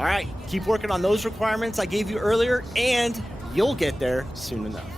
All right, keep working on those requirements I gave you earlier, and you'll get there soon enough.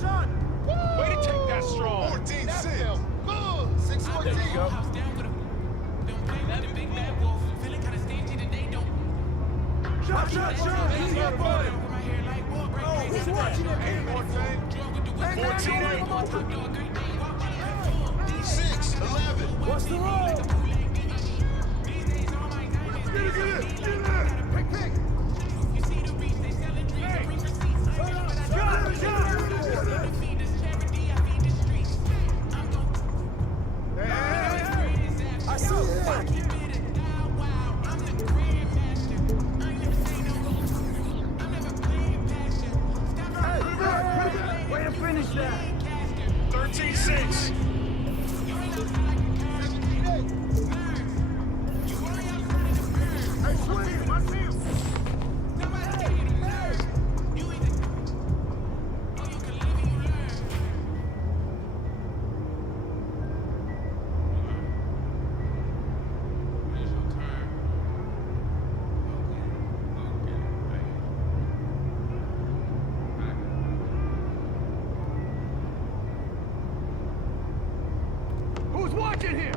Way to take that strong. 14-6. 6-14. Shot. He's up on him. Oh, he's watching it. 6-11. What's the roll? Get it. Pick. I see it. Way to finish that. 13-6. Hey, swing, my team. Who's watching him?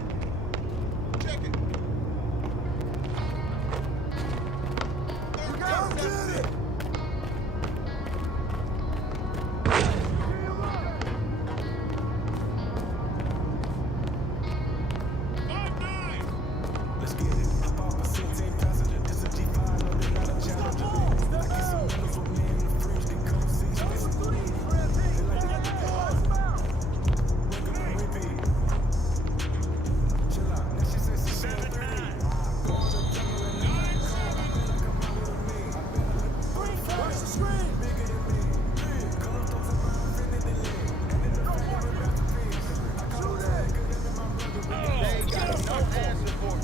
Check it. Come get it. Let's get it. Hop off a 16 passenger. This a G5, no, they not a challenger. I get some windows for me in the fridge, they come see. They like to get the ball. Wake up and repeat. Chill out. Now she says she's 7-9. Going to jungle and then I come out with me. Watch the screen. Bigger than me. Color thoughts around, infinite than lit. And in the favorite masterpiece. I call that good and my brother. They got no answer for it.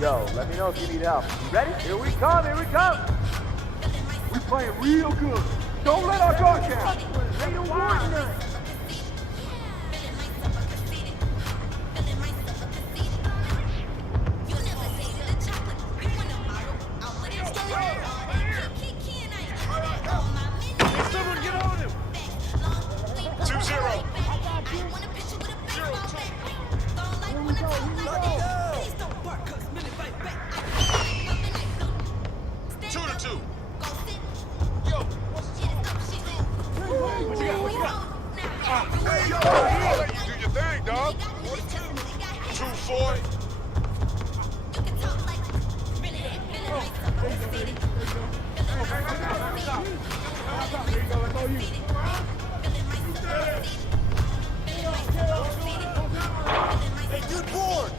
Yo, let me know if you need help. You ready? Here we come, here we come. We playing real good. Don't let our guard down. They don't want none. Someone get on him. 2-0. Hey, yo, I'll let you do your thing, dog. 2-4. Hey, good board.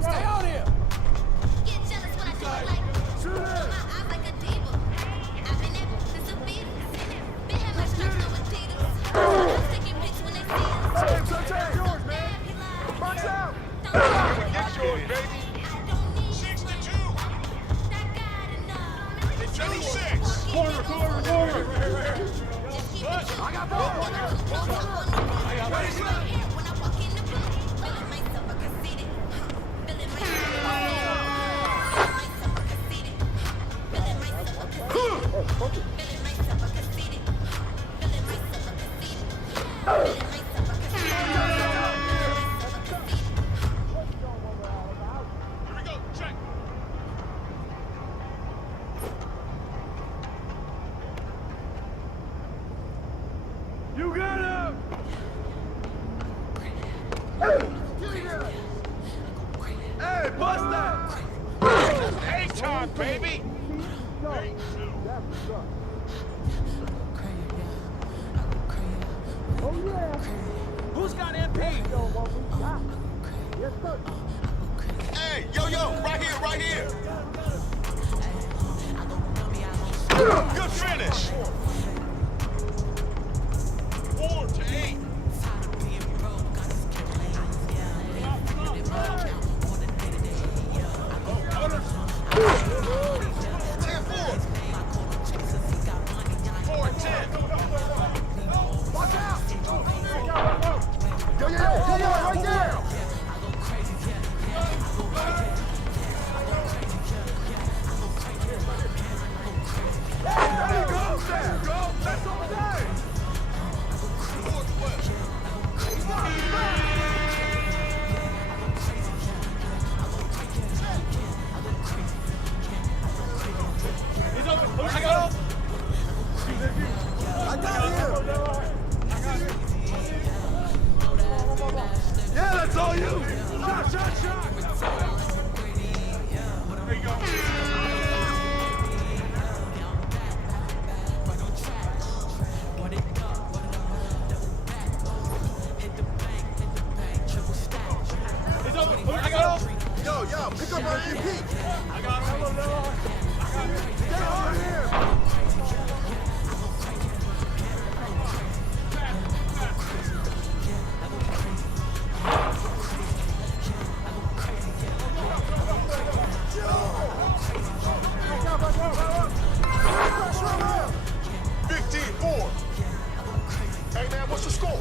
Stay out here. Yours, man. Box out. Get yours, baby. 6-2. It's 26. Corner. I got ball. Here we go. Check. You got him. Hey, bust that. Hey, time, baby. Who's got MP? Hey, yo, right here. Good finish. 4-8. Right there. That's all day. He's open. I got him. I got him. Yeah, that's all you. Shot. There you go. He's open. I got him. Yo, pick up our MP. I got him. Get hard here. Hey, man, what's the score?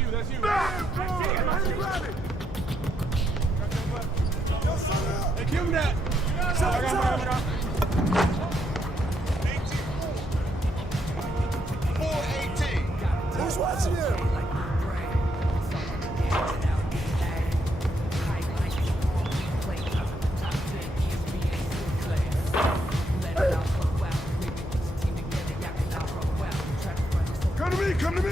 That's you. Hey, give him that. I got 4-18. Who's watching him? Come to me.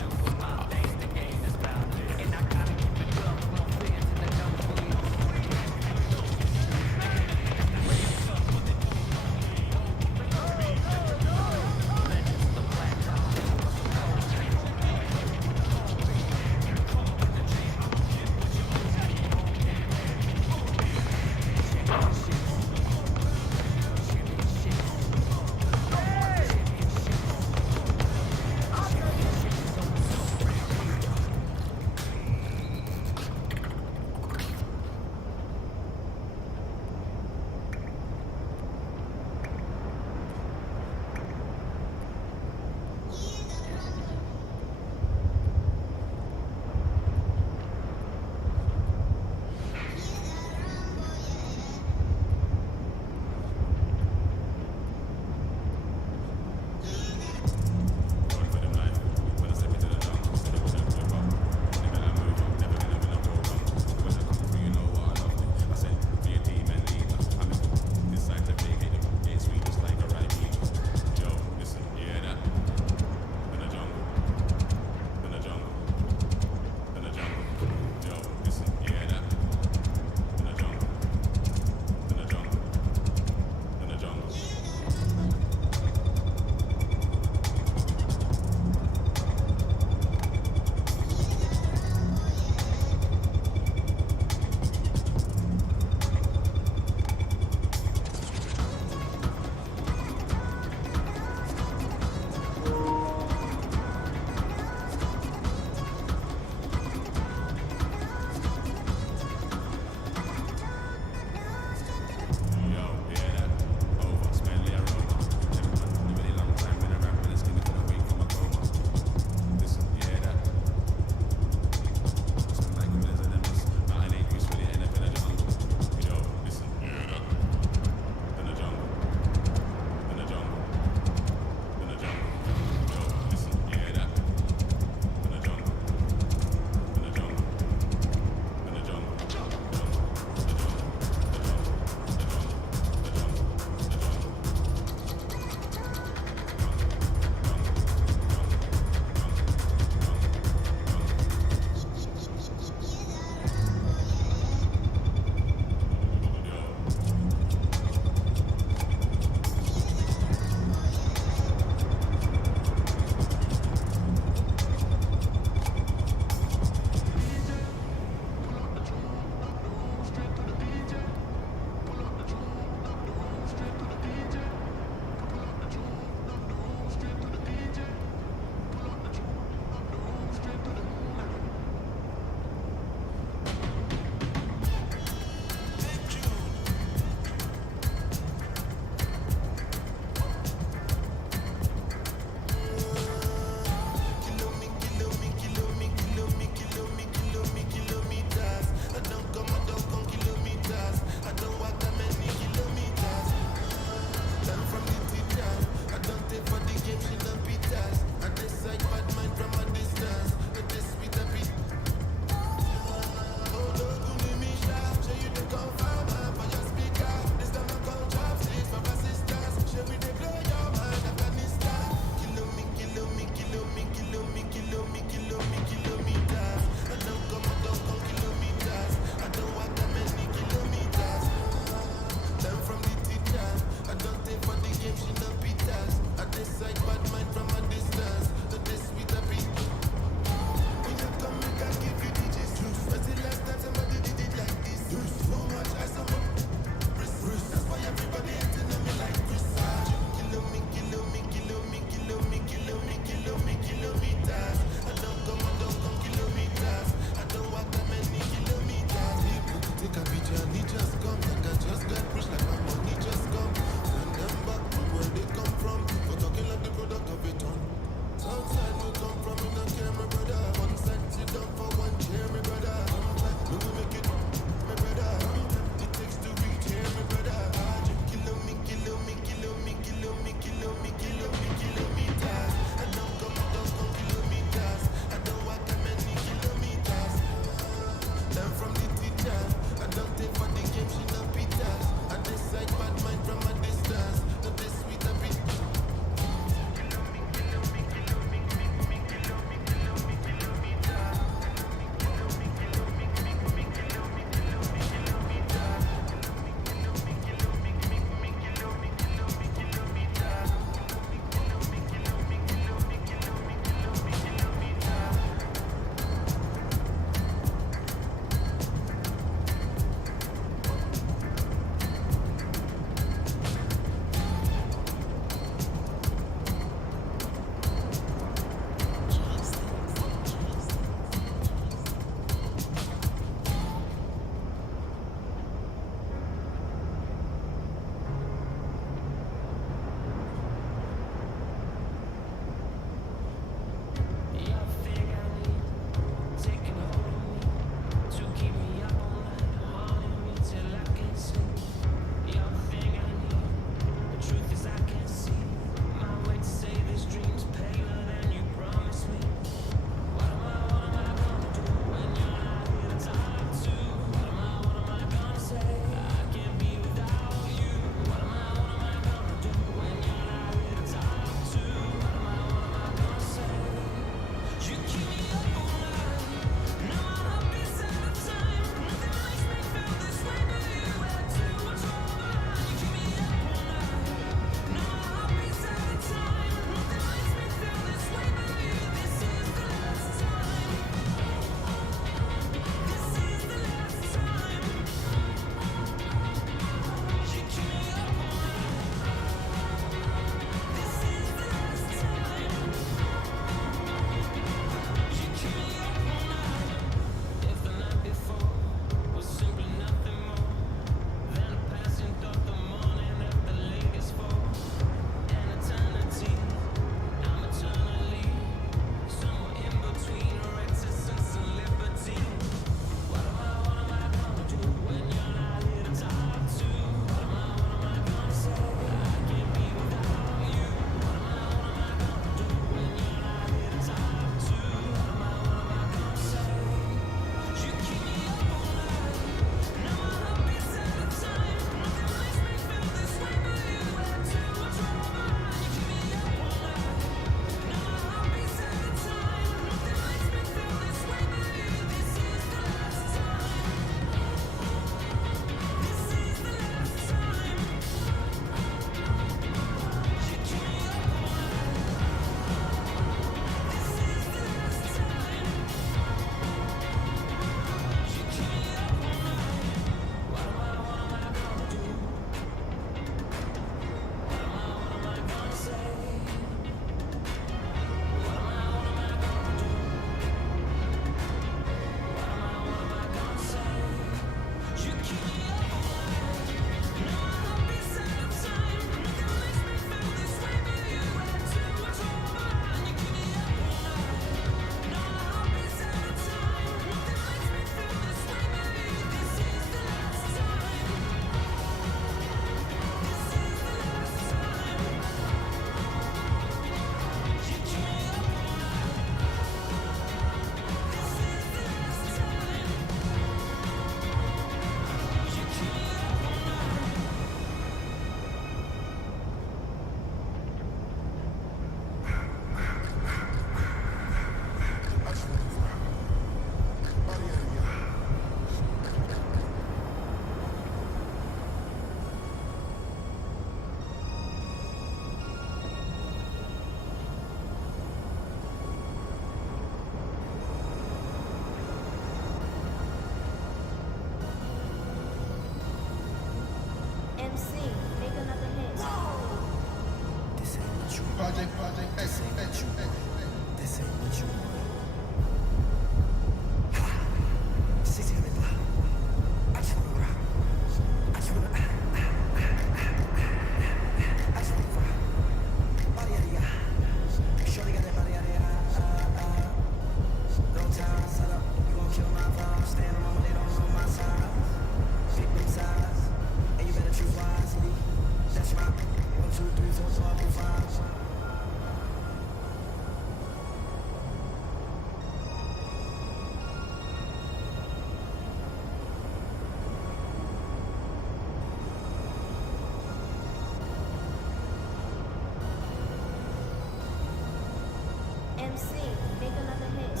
MC, make another hit.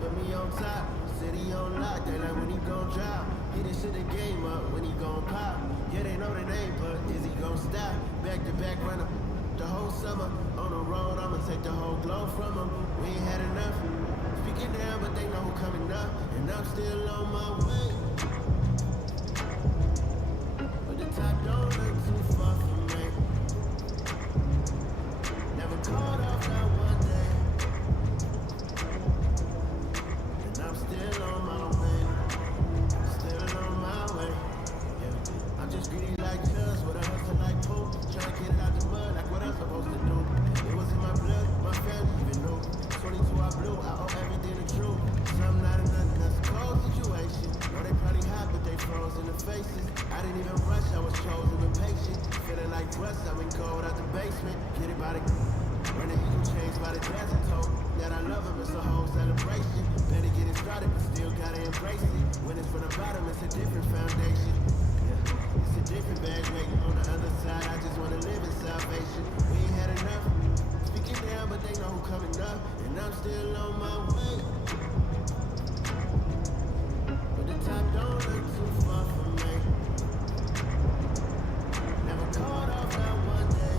Put me on top, city on lock, they like when he gon' drop. He done shit the game up when he gon' pop. Yeah, they know the name, but is he gon' stop? Back to back runner, the whole summer. On the road, I'ma take the whole glow from him. We ain't had enough. Speaking down, but they know who coming up. And I'm still on my way. But the top don't look too far from me. Never caught off not one day. I'm still on my way, still on my way. Yeah, I'm just greedy like Cuz, with a hustle like Pope. Trying to get it out the mud, like what I'm supposed to do. It was in my blood, my family even knew. 22 I blew, I owe everything to true. Some not enough, that's a cold situation. Know they probably hot, but they froze in the faces. I didn't even rush, I was chosen and patient. Feeling like rust, I'm in cold out the basement. Get it by the when the eagle changed by the desert told that I love him, it's a whole celebration. Better get it started, but still gotta embrace it. When it's from the bottom, it's a different foundation. Yeah, it's a different bag waiting on the other side. I just wanna live in salvation. We ain't had enough. Speaking down, but they know who coming up. And I'm still on my way. But the top don't look too far from me. Never caught off not one day.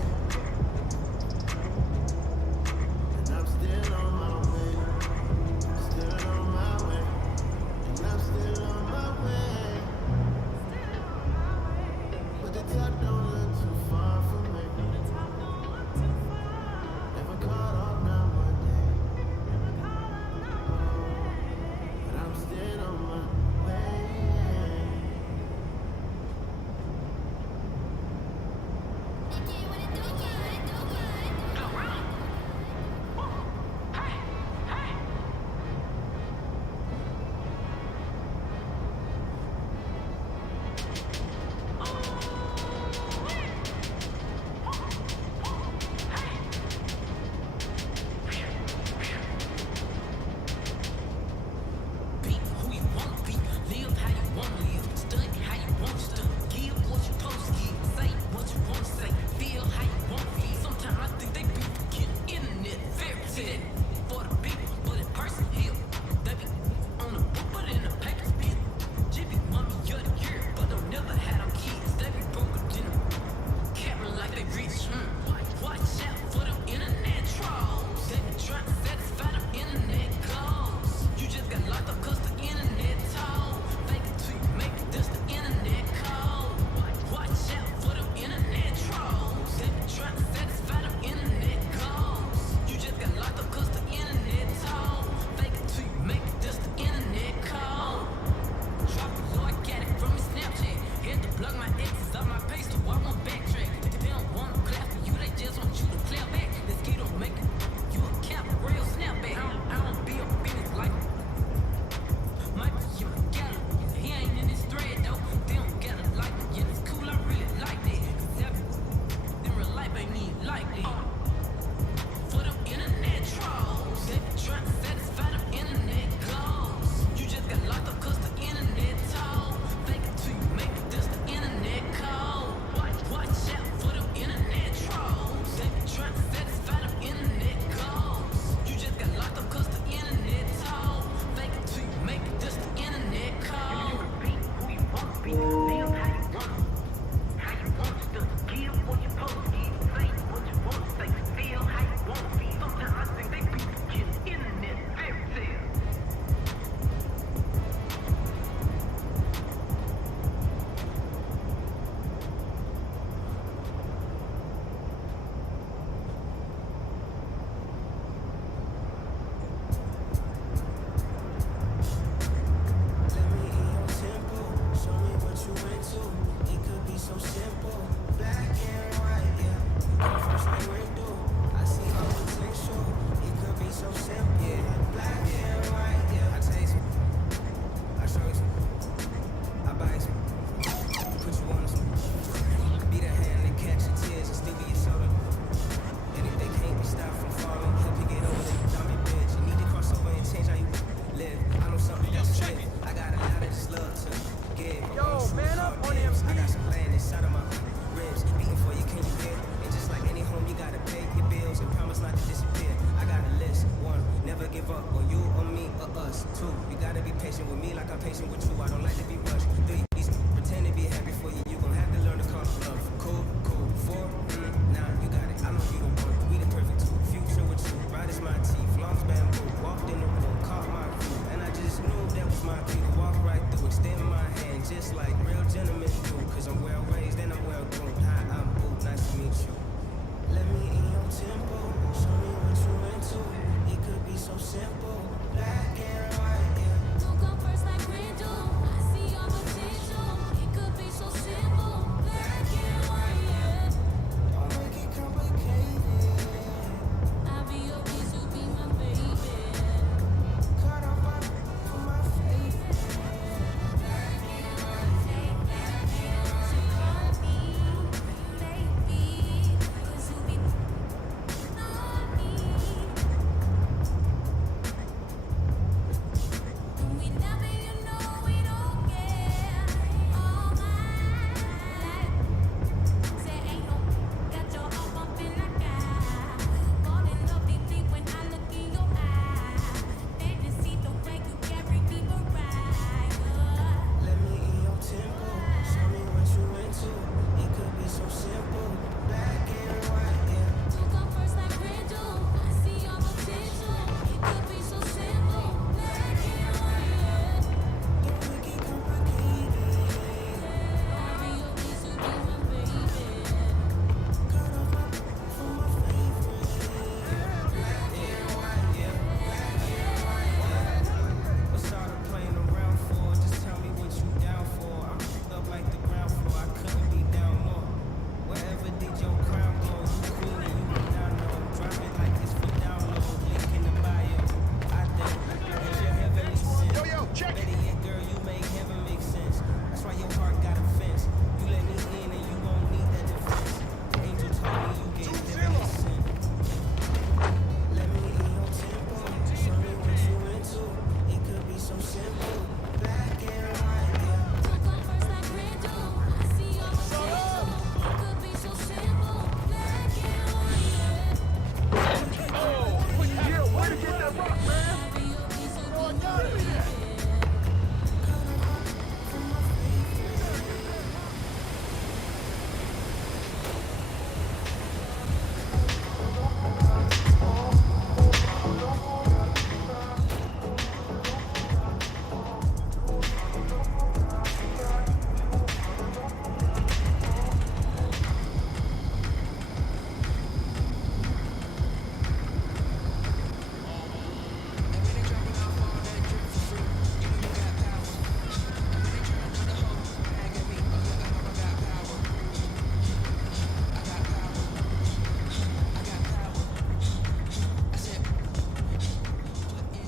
I'm still on my way, still on my way, and I'm still on my way.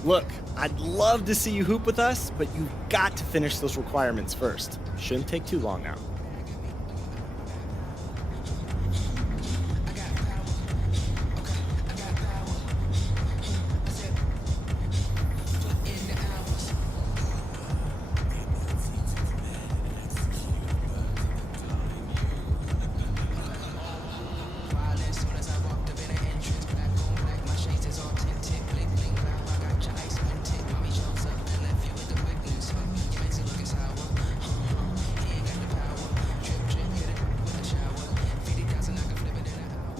Look, I'd love to see you hoop with us, but you've got to finish those requirements first. Shouldn't take too long now.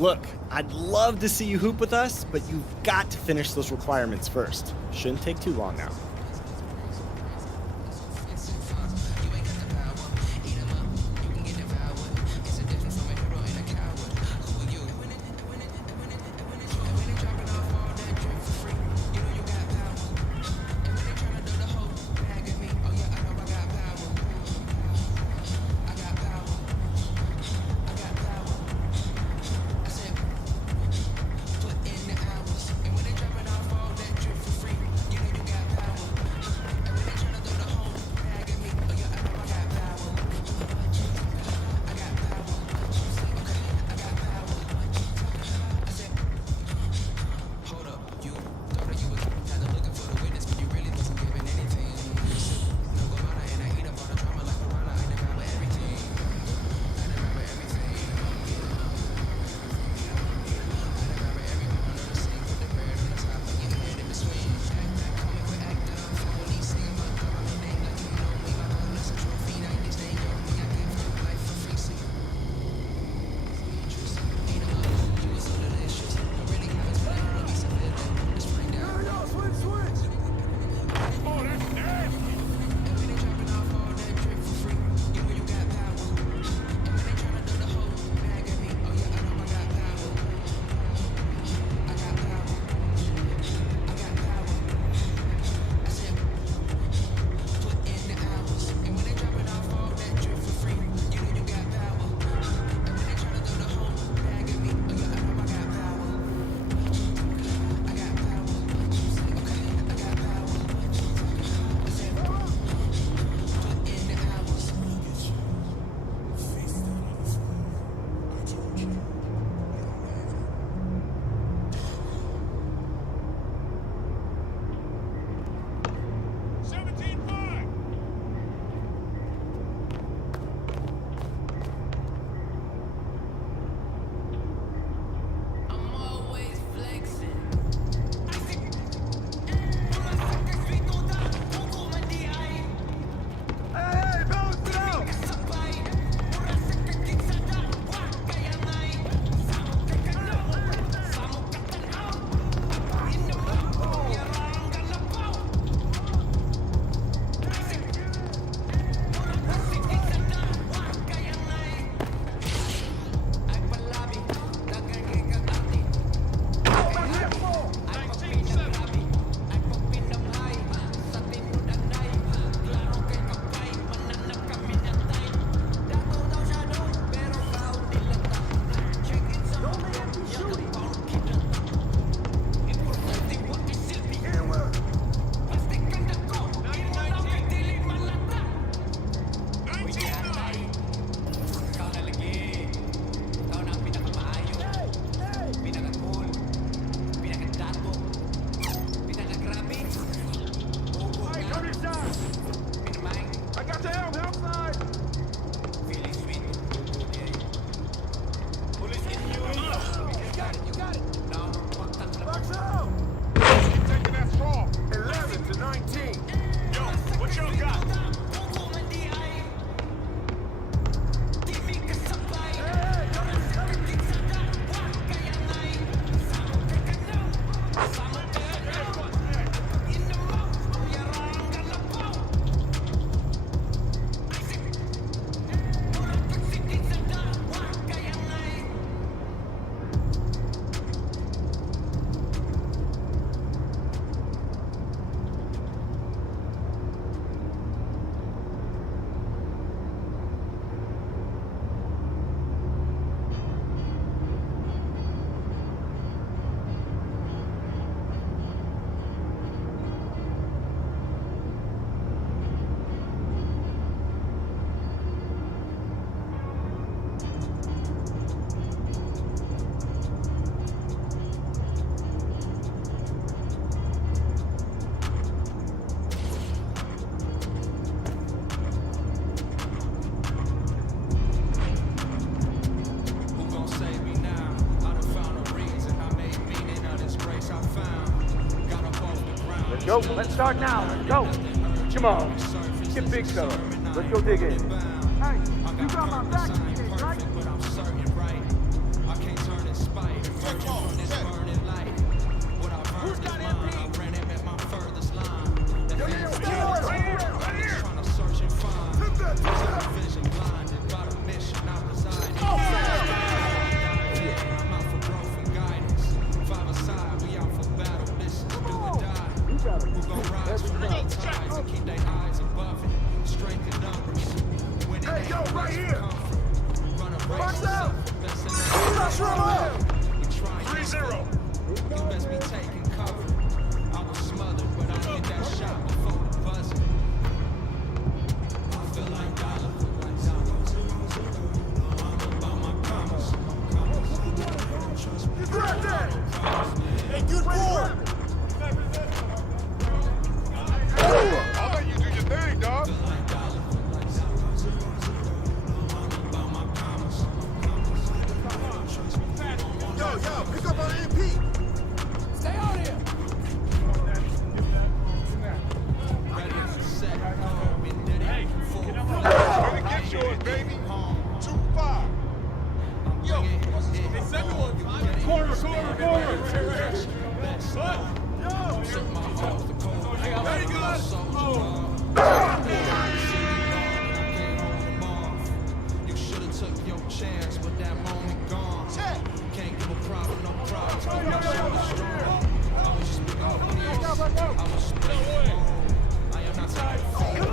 Look, I'd love to see you hoop with us, but you've got to finish those requirements first. Shouldn't take too long now. Go, let's start now. Let's go. Come on. Get big, fella. Let's go dig in. Hey, you got my back, right? I can't turn this spot. You should have took your chance, but that moment gone. Can't give a problem, no problems, but my shoulder's strong. I was just big off knees. I was split. I am not tired of falling.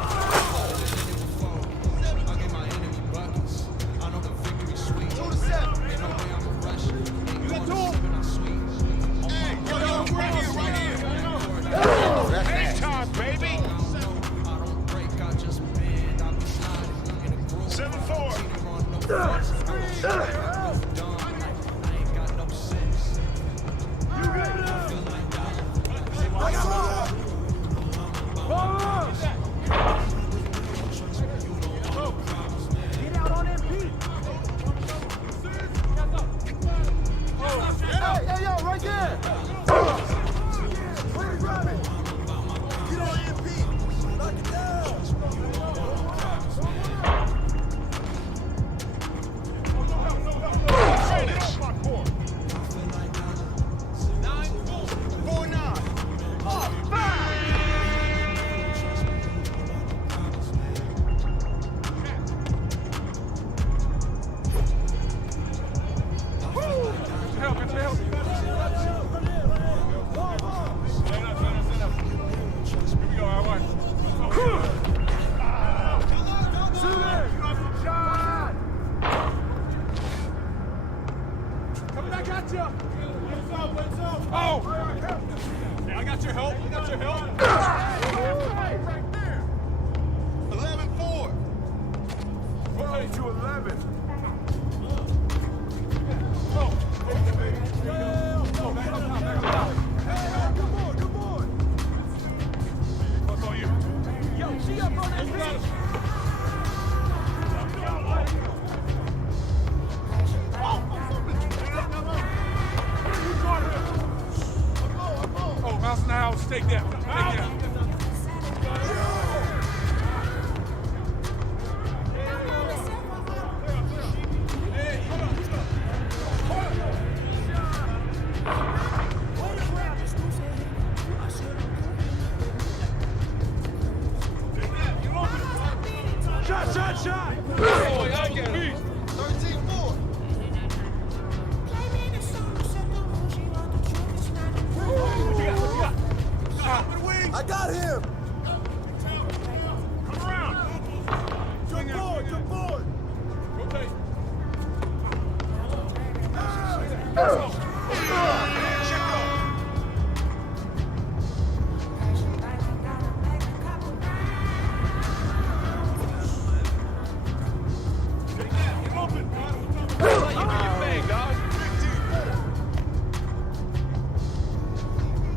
I gave my enemy buckets. I know the victory's sweet. Ain't no way I'ma rush it. Ain't going to sipping on sweet. Right here. Hang time, baby. I don't break, I just bend. I be sliding in a groove. 7-4. I ain't got no sense. Get out on MP. Hey, yo, right there. Where you grabbing? Get on MP. Knock it down. Finish. 9-4-9. Coming back at you. Oh! I got your help. 11-4. 22-11. Good boy. What's on you? Yo, she up on MP. Oh, mouse in the house. Take that. Shot. Oh, I get it. 13-4. I got him. Come around. Good boy. Rotate.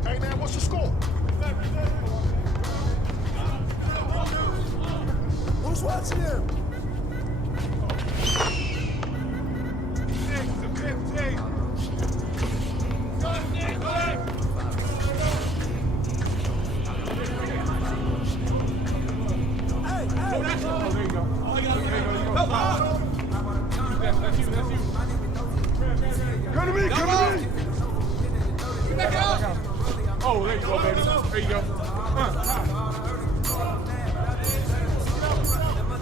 Hey, man, what's the score? Who's watching him? 6-15. Hey. Oh, there you go. That's you. Come to me. Oh, there you go, baby. There you go.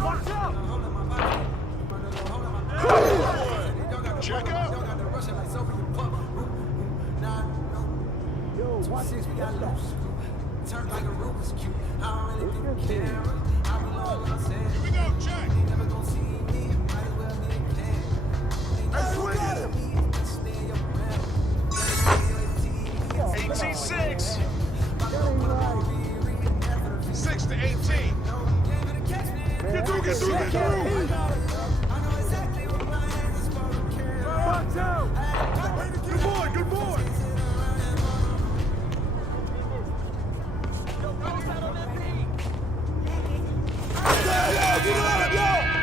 Watch out. Check out. Yo, watch this. We got loose. Turn like a Rubik's Cube. I don't really think care. I belong, I said. Here we go, check. They never gon' see me. It might as well be a can. Hey, we got him. Stay your breath. 18-6. 6-18. Get through. Watch out. Good boy. Yo, get on him, yo.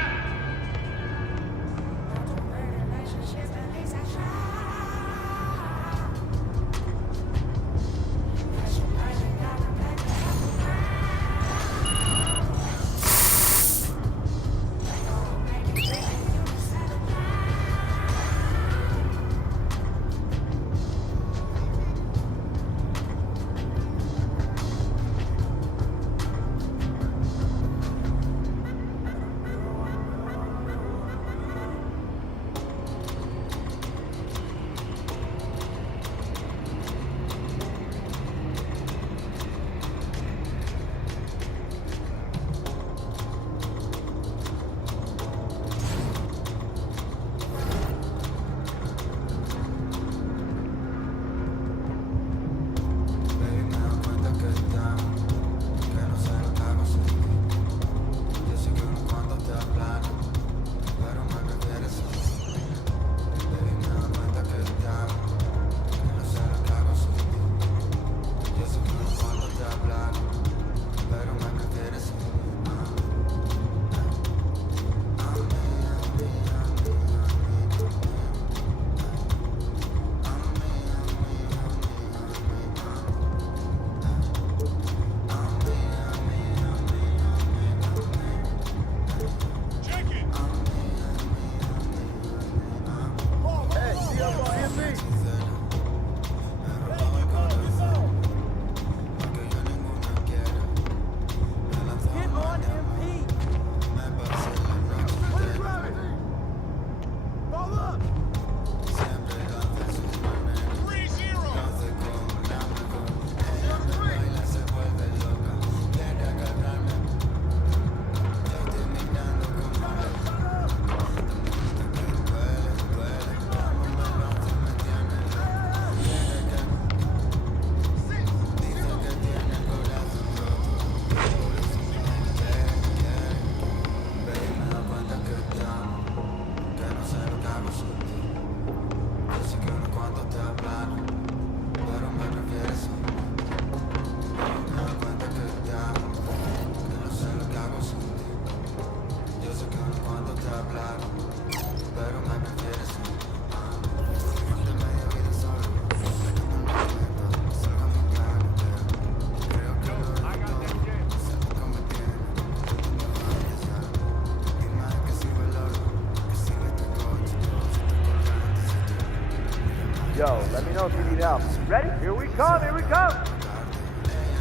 Yo, let me know if you need help. Ready? Here we come, here we come.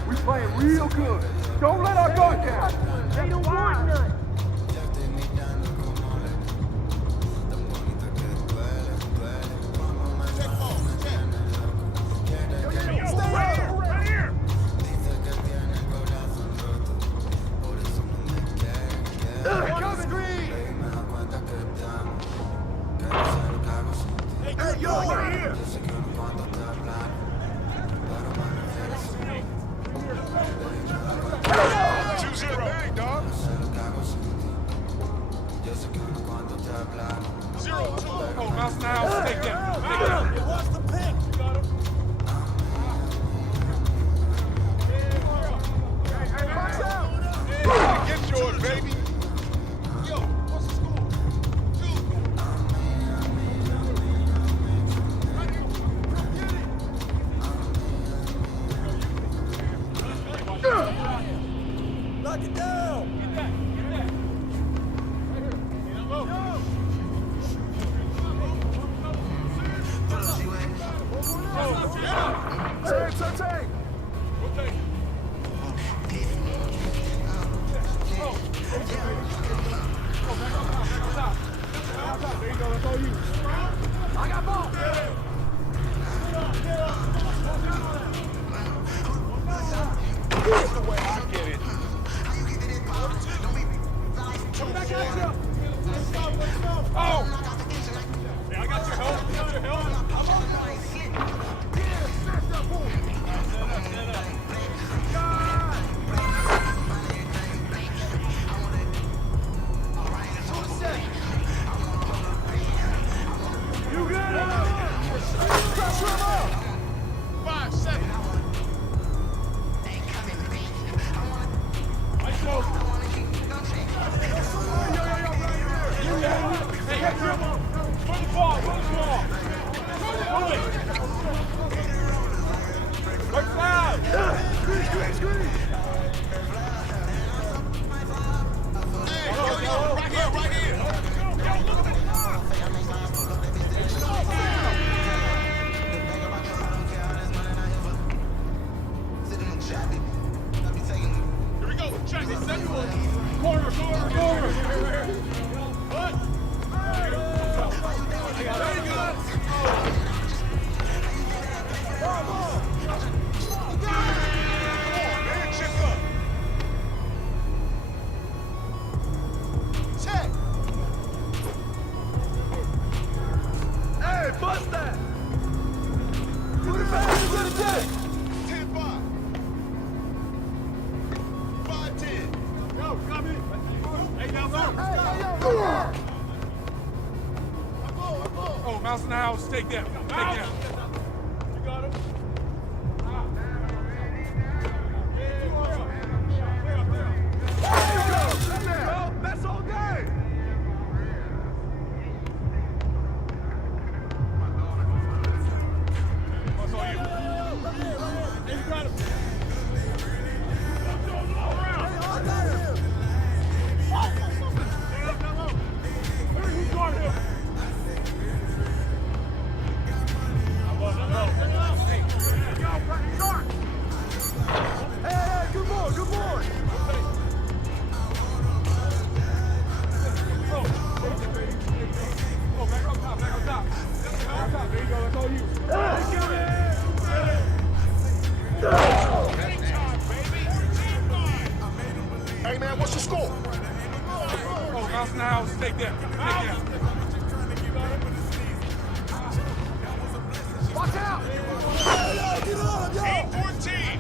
We playing real good. Don't let our guard down. They don't want none. Right here. Hey, yo, we're here. Choose your thing, dog. 0-2. Oh, mouse in the house, take that. Take that. Watch the pick. You got him. Hey, watch out. Get yours, baby. Yo, what's the score? 2. Knock it down. Get that. Right here. Take. Rotate. There you go, that's all you. I got ball. That's the way I get it. Come back at you. Oh! Yeah, I got your help. Got your help. You got it. Pressure him up. 5 seconds. Nice go. Hey, run the ball. Move it. Work loud. Screen. Right here. Yo, look at that. Here we go. Check. Corner. What? Very good. Man, chip up. Check. Hey, bust that. Put it back into the deck. 10-5. 5-10. Yo, come in. Hey, now go. Hey, Oh, mouse in the house, take that. Take that. You got him. That's all day. That's all you. Hey, you got him. All around. Who's guarding him? Hey, good boy. Oh, back on top. Back on top. There you go. That's all you. Hey, man, what's your score? Oh, mouse in the house, take that. Take that. Watch out. 8-14.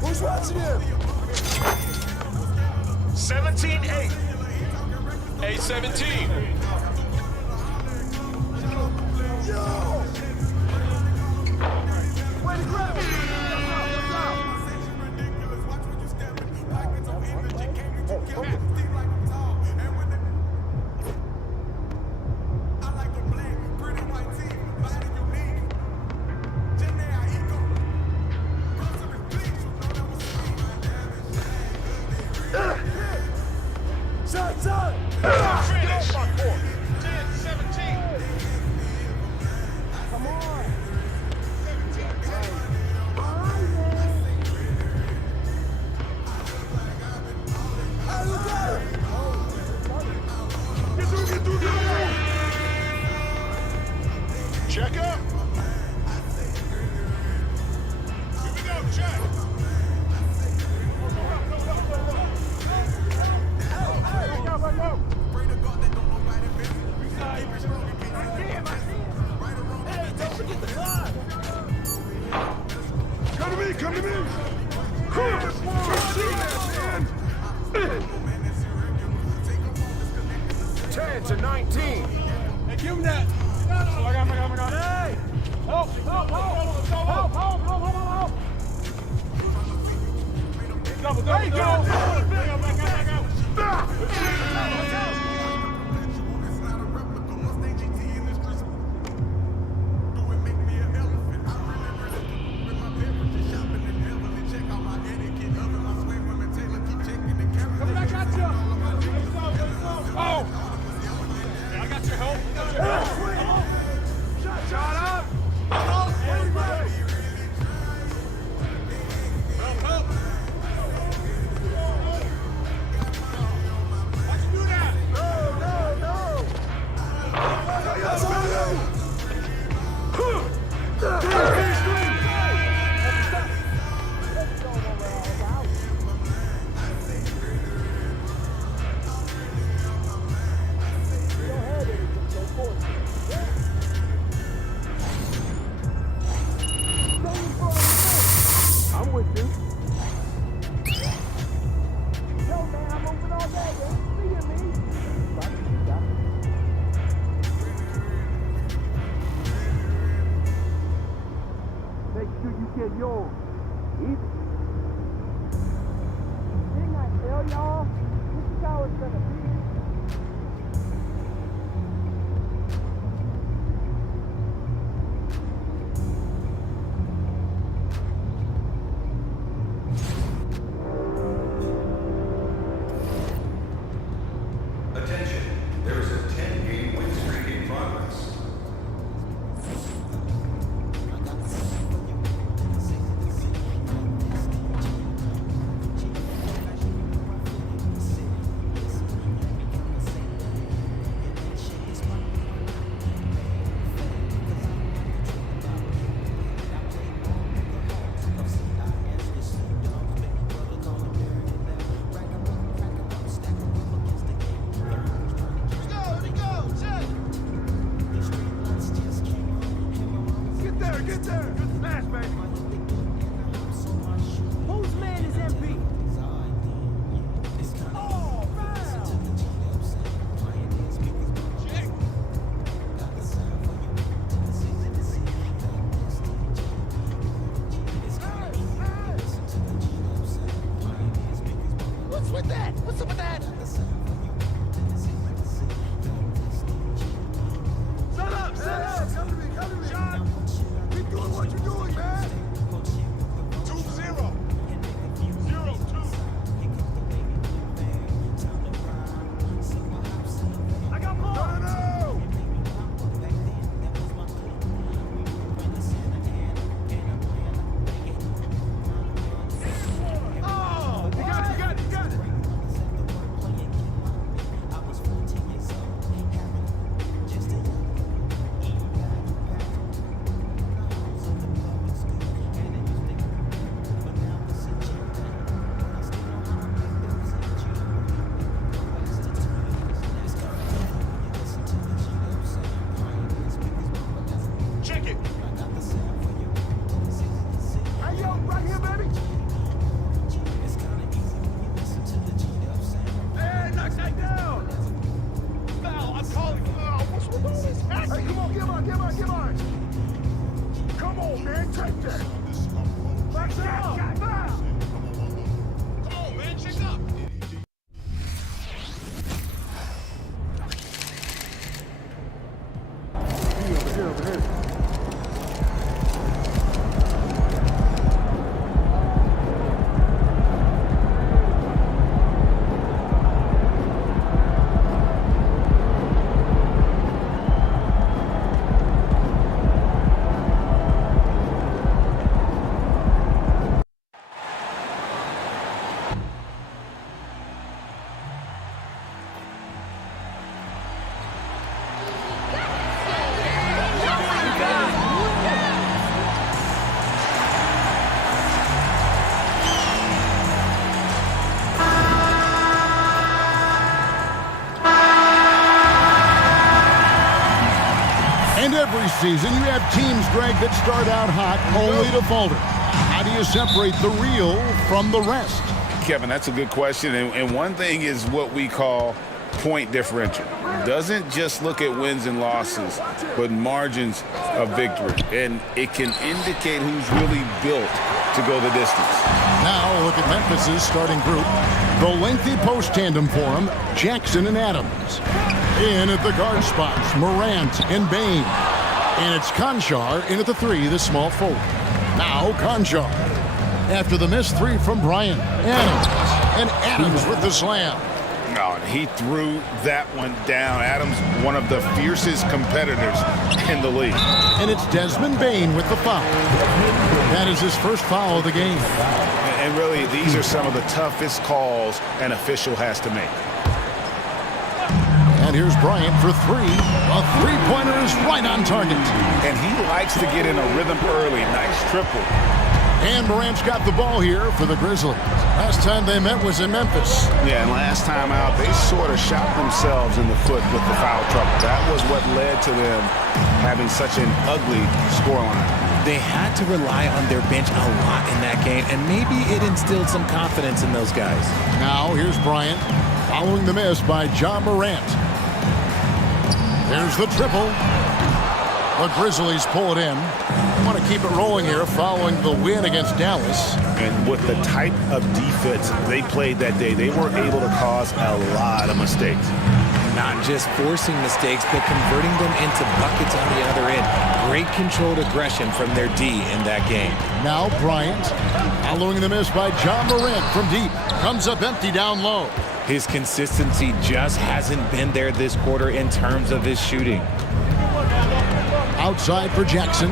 Who's watching him? 17-8. 8-17. Yo. Way to grab him. Finish. 10-6. Check up. Here we go, check. Come to me, come to me. Man. 10 to 19. Hey, give him that. Oh my God. Hey! Help! Double. There you go. I'm with you. Yo, man, I'm open all day. You ain't seeing me. Make sure you get yours. Easy. Didn't I tell y'all? This is how it's gonna be. Attention, there is a 10-game win streak in progress. Get there. Good smash, baby. Whose man is NB? Oh, man! What's with that? What's up with that? Shut up! Come to me! Shot! Keep doing what you're doing, man! 2-0. 0-2. I got more! No! Oh! You got it! Every season, you have teams, Greg, that start out hot only to falter. How do you separate the real from the rest? Kevin, that's a good question. And one thing is what we call point differential. Doesn't just look at wins and losses, but margins of victory. And it can indicate who's really built to go the distance. Now look at Memphis's starting group. The lengthy post tandem for him, Jackson and Adams. In at the guard spots, Morant and Bain. And it's Conchar in at the 3, the small forward. Now Conchar. After the missed 3 from Bryant. Adams with the slam. Oh, and he threw that one down. Adams, one of the fiercest competitors in the league. And it's Desmond Bain with the foul. That is his first foul of the game. And really, these are some of the toughest calls an official has to make. And here's Bryant for 3. A three-pointer is right on target. And he likes to get in a rhythm early. Nice triple. And Morant's got the ball here for the Grizzlies. Last time they met was in Memphis. Yeah, and last time out, they sort of shot themselves in the foot with the foul trouble. That was what led to them having such an ugly scoreline. They had to rely on their bench a lot in that game, and maybe it instilled some confidence in those guys. Now here's Bryant, following the miss by John Morant. There's the triple. The Grizzlies pull it in. Want to keep it rolling here following the win against Dallas. And with the type of defense they played that day, they were able to cause a lot of mistakes. Not just forcing mistakes, but converting them into buckets on the other end. Great controlled aggression from their D in that game. Now Bryant, following the miss by John Morant from deep. Comes up empty down low. His consistency just hasn't been there this quarter in terms of his shooting. Outside for Jackson.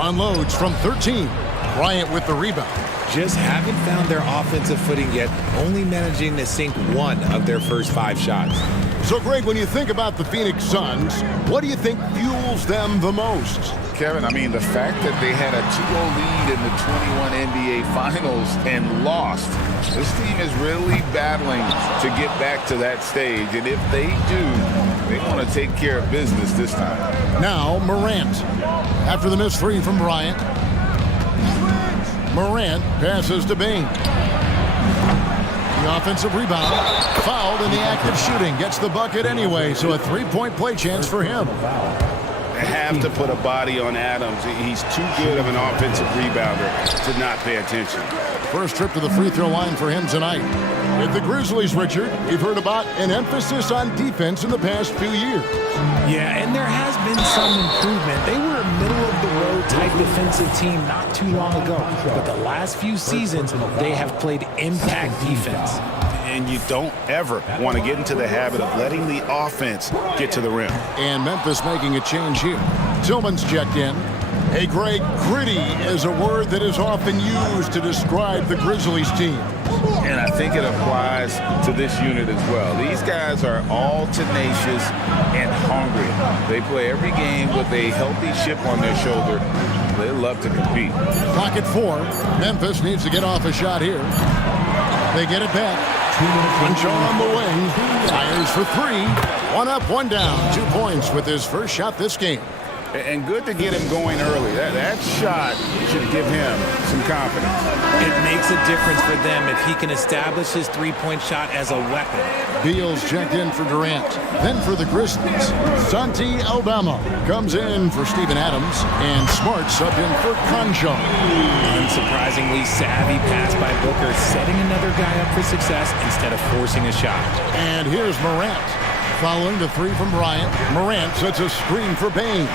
Unloads from 13. Bryant with the rebound. Just haven't found their offensive footing yet, only managing to sink 1 of their first 5 shots. So, Greg, when you think about the Phoenix Suns, what do you think fuels them the most? Kevin, I mean, the fact that they had a 2-0 lead in the 21 NBA Finals and lost. This team is really battling to get back to that stage, and if they do, they want to take care of business this time. Now, Morant. After the missed 3 from Bryant. Morant passes to Bain. The offensive rebound. Fouled in the act of shooting. Gets the bucket anyway, so a 3-point play chance for him. They have to put a body on Adams. He's too good of an offensive rebounder to not pay attention. First trip to the free throw line for him tonight. With the Grizzlies, Richard, we've heard about an emphasis on defense in the past few years. Yeah, and there has been some improvement. They were a middle-of-the-road type defensive team not too long ago. But the last few seasons, they have played impact defense. And you don't ever want to get into the habit of letting the offense get to the rim. And Memphis making a change here. Tillman's checked in. Hey, Greg, gritty is a word that is often used to describe the Grizzlies team. And I think it applies to this unit as well. These guys are all tenacious and hungry. They play every game with a healthy chip on their shoulder. They love to compete. Clock at 4. Memphis needs to get off a shot here. They get it back. Conchar on the wing. Fires for 3. 1 up, 1 down. 2 points with his first shot this game. And good to get him going early. That shot should give him some confidence. It makes a difference for them if he can establish his three-point shot as a weapon. Beals checked in for Durant. Then for the Grizzlies, Santi Aldama comes in for Steven Adams. And Smart subbed in for Conchar. Unsurprisingly savvy pass by Booker, setting another guy up for success instead of forcing a shot. And here's Morant. Following the 3 from Bryant, Morant sets a screen for Bain.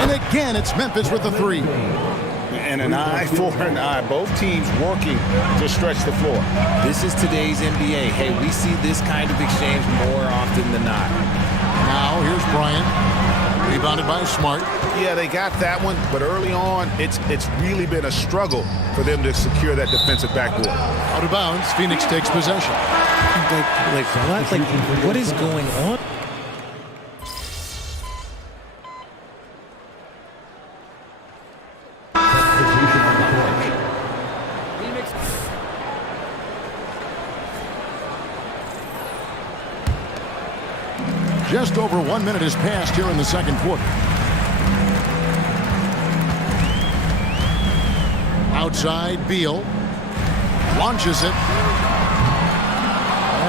And again, it's Memphis with the 3. And an eye for an eye. Both teams working to stretch the floor. This is today's NBA. Hey, we see this kind of exchange more often than not. Now, here's Bryant. Rebounded by Smart. Yeah, they got that one, but early on, it's really been a struggle for them to secure that defensive backboard. Out of bounds, Phoenix takes possession. What is going on? Just over 1 minute has passed here in the second quarter. Outside, Beal launches it.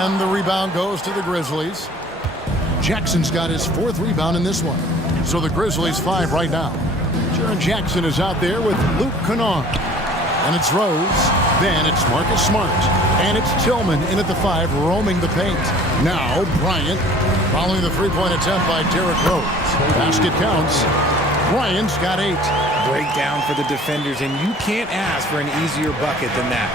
And the rebound goes to the Grizzlies. Jackson's got his 4th rebound in this one. So the Grizzlies 5 right now. Jaren Jackson is out there with Luke Kennard. And it's Rose. Then it's Marcus Smart. And it's Tillman in at the 5, roaming the paint. Now Bryant following the three-point attempt by Derrick Rose. Basket counts. Bryant's got 8. Breakdown for the defenders, and you can't ask for an easier bucket than that.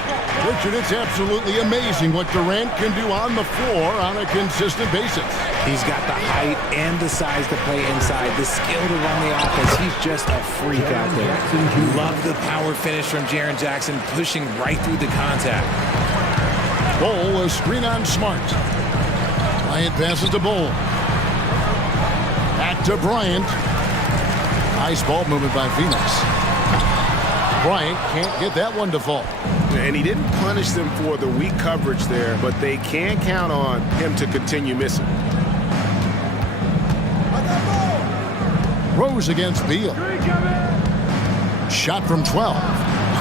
Richard, it's absolutely amazing what Durant can do on the floor on a consistent basis. He's got the height and the size to play inside, the skill to run the offense. He's just a freak out there. Love the power finish from Jaren Jackson, pushing right through the contact. Bol, a screen on Smart. Bryant passes to Bol. Back to Bryant. Nice ball movement by Phoenix. Bryant can't get that one to fall. And he didn't punish them for the weak coverage there, but they can count on him to continue missing. Rose against Beal. Shot from 12.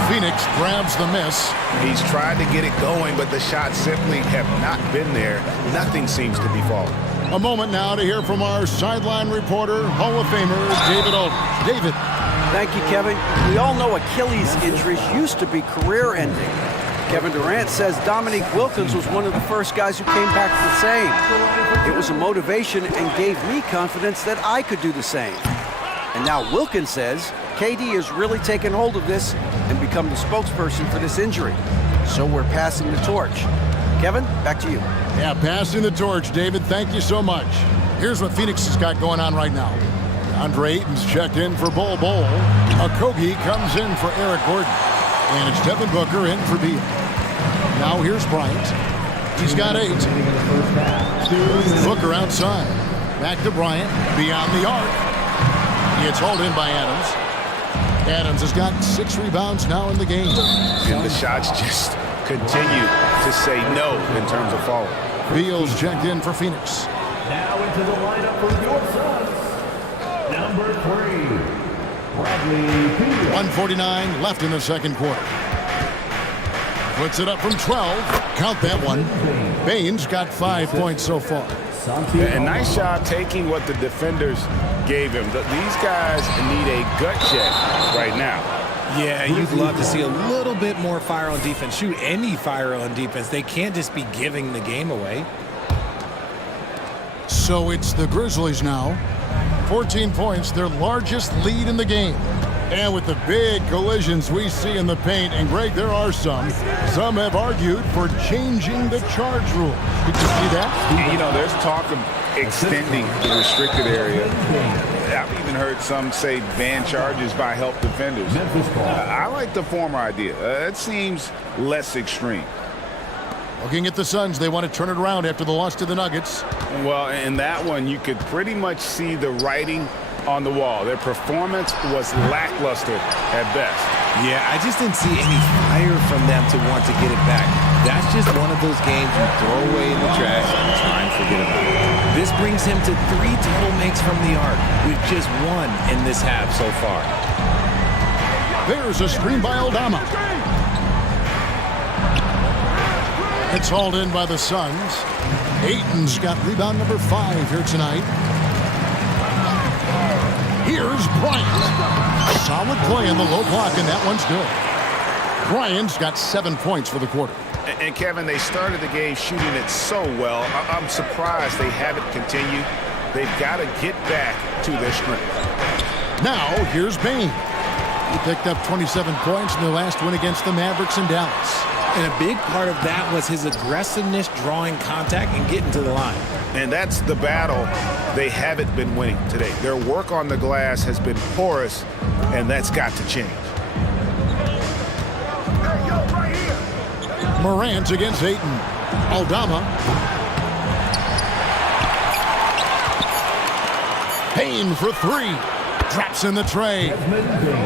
Phoenix grabs the miss. He's tried to get it going, but the shots simply have not been there. Nothing seems to be falling. A moment now to hear from our sideline reporter, Hall of Famer David Aldridge. David. Thank you, Kevin. We all know Achilles injuries used to be career-ending. Kevin Durant says Dominique Wilkins was one of the first guys who came back the same. It was a motivation and gave me confidence that I could do the same. And now Wilkins says KD has really taken hold of this and become the spokesperson for this injury. So we're passing the torch. Kevin, back to you. Yeah, passing the torch, David. Thank you so much. Here's what Phoenix has got going on right now. Andre Ayton's checked in for Bol. Okogie comes in for Eric Gordon. And it's Devin Booker in for Beal. Now here's Bryant. He's got 8. Booker outside. Back to Bryant. Beyond the arc. It's hauled in by Adams. Adams has got 6 rebounds now in the game. And the shots just continue to say no in terms of falling. Beal's checked in for Phoenix. Now into the lineup for your Suns. Number 3, Bradley Beal. 1:49 left in the second quarter. Puts it up from 12. Count that one. Baines got 5 points so far. A nice job taking what the defenders gave him. These guys need a gut check right now. Yeah, you'd love to see a little bit more fire on defense. Shoot, any fire on defense. They can't just be giving the game away. So it's the Grizzlies now. 14 points, their largest lead in the game. And with the big collisions we see in the paint, and Greg, there are some have argued for changing the charge rule. Did you see that? And, you know, there's talk of extending the restricted area. I've even heard some say ban charges by help defenders. I like the former idea. It seems less extreme. Looking at the Suns, they want to turn it around after the loss to the Nuggets. Well, in that one, you could pretty much see the writing on the wall. Their performance was lackluster at best. Yeah, I just didn't see any fire from them to want to get it back. That's just one of those games you throw away in the trash and try and forget about it. This brings him to 3 total makes from the arc, with just 1 in this half so far. There's a screen by Aldama. It's hauled in by the Suns. Ayton's got rebound number 5 here tonight. Here's Bryant. Solid play in the low block, and that one's good. Bryant's got 7 points for the quarter. And Kevin, they started the game shooting it so well. I'm surprised they haven't continued. They've got to get back to their strength. Now, here's Bane. He picked up 27 points in their last win against the Mavericks in Dallas. And a big part of that was his aggressiveness, drawing contact and getting to the line. And that's the battle they haven't been winning today. Their work on the glass has been porous, and that's got to change. Morant against Ayton. Aldama. Payne for 3. Drops in the tray.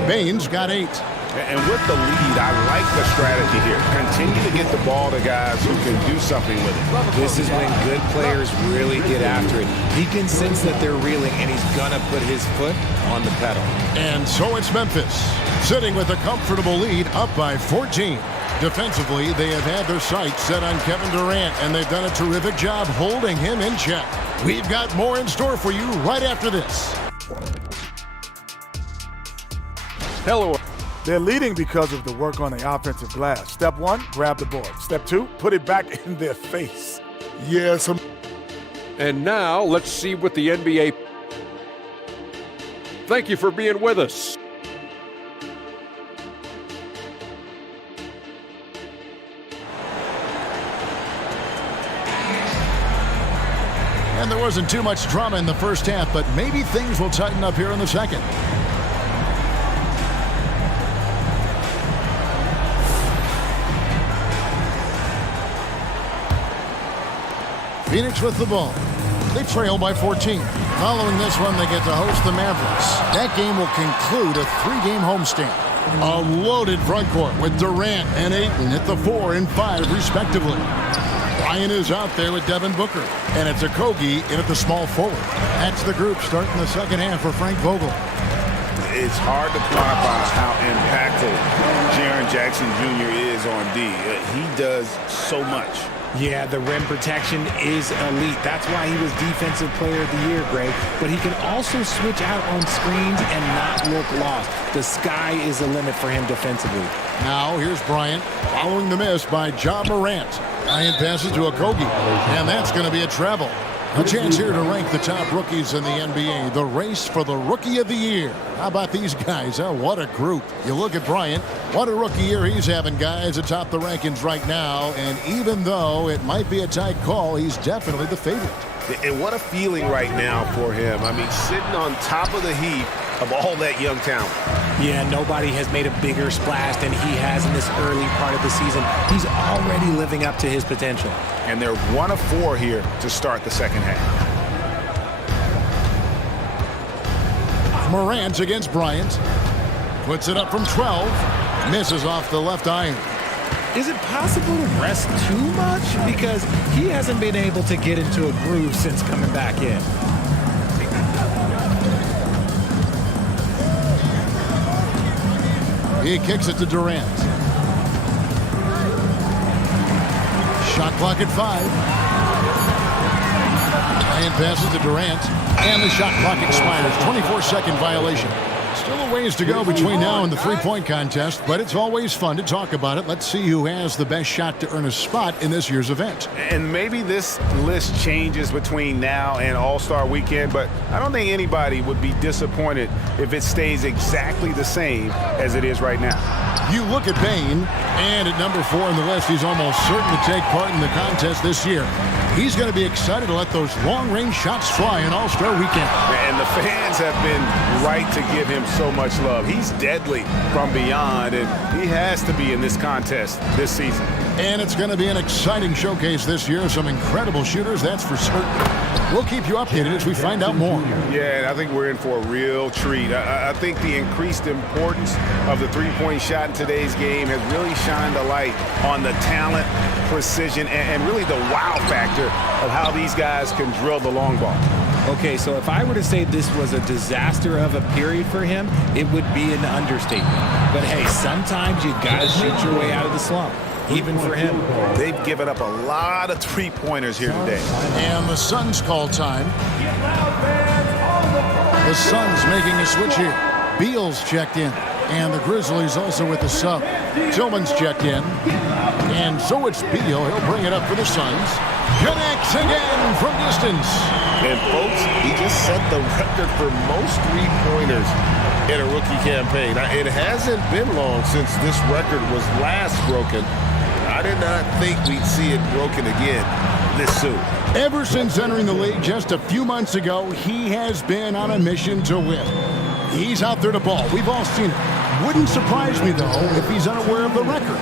Baines got 8. And with the lead, I like the strategy here. Continue to get the ball to guys who can do something with it. This is when good players really get after it. He can sense that they're reeling, and he's going to put his foot on the pedal. And so it's Memphis, sitting with a comfortable lead, up by 14. Defensively, they have had their sights set on Kevin Durant, and they've done a terrific job holding him in check. We've got more in store for you right after this. Hello. They're leading because of the work on the offensive glass. Step 1, grab the board. Step 2, put it back in their face. Yes. And now let's see what the NBA. Thank you for being with us. And there wasn't too much drama in the first half, but maybe things will tighten up here in the second. Phoenix with the ball. They trail by 14. Following this one, they get to host the Mavericks. That game will conclude a 3-game homestand. A loaded front court with Durant and Ayton at the 4 and 5, respectively. Ryan is out there with Devin Booker, and it's Okogie in at the small forward. That's the group starting the second half for Frank Vogel. It's hard to quantify how impactful Jaren Jackson Jr. is on D. He does so much. Yeah, the rim protection is elite. That's why he was Defensive Player of the Year, Greg. But he can also switch out on screens and not look lost. The sky is the limit for him defensively. Now, here's Bryant following the miss by Ja Morant. Bryant passes to Okogie, and that's going to be a travel. A chance here to rank the top rookies in the NBA. The race for the Rookie of the Year. How about these guys? Oh, what a group. You look at Bryant. What a rookie year he's having, guys, atop the rankings right now. And even though it might be a tight call, he's definitely the favorite. And what a feeling right now for him. I mean, sitting on top of the heap of all that young talent. Yeah, nobody has made a bigger splash than he has in this early part of the season. He's already living up to his potential. And they're 1 of 4 here to start the second half. Morant against Bryant. Puts it up from 12. Misses off the left iron. Is it possible to rest too much? Because he hasn't been able to get into a groove since coming back in. He kicks it to Durant. Shot clock at 5. Bryant passes to Durant. And the shot clock expires. 24-second violation. Still a ways to go between now and the three-point contest, but it's always fun to talk about it. Let's see who has the best shot to earn a spot in this year's event. And maybe this list changes between now and All-Star Weekend, but I don't think anybody would be disappointed if it stays exactly the same as it is right now. You look at Bane, and at number 4 on the list, he's almost certain to take part in the contest this year. He's going to be excited to let those long-range shots fly in All-Star Weekend. And the fans have been right to give him so much love. He's deadly from beyond, and he has to be in this contest this season. And it's going to be an exciting showcase this year. Some incredible shooters, that's for certain. We'll keep you updated as we find out more. Yeah, and I think we're in for a real treat. I think the increased importance of the three-point shot in today's game has really shined a light on the talent, precision, and really the wow factor of how these guys can drill the long ball. Okay, so if I were to say this was a disaster of a period for him, it would be an understatement. But hey, sometimes you got to shoot your way out of the slump. Even for him. They've given up a lot of three-pointers here today. And the Suns call time. The Suns making a switch here. Beal's checked in. And the Grizzlies also with the sub. Tillman's checked in. And so it's Beal. He'll bring it up for the Suns. Connects again from distance. And folks, he just set the record for most three-pointers in a rookie campaign. Now, it hasn't been long since this record was last broken. I did not think we'd see it broken again this soon. Ever since entering the league just a few months ago, he has been on a mission to win. He's out there to ball. We've all seen it. Wouldn't surprise me, though, if he's unaware of the record.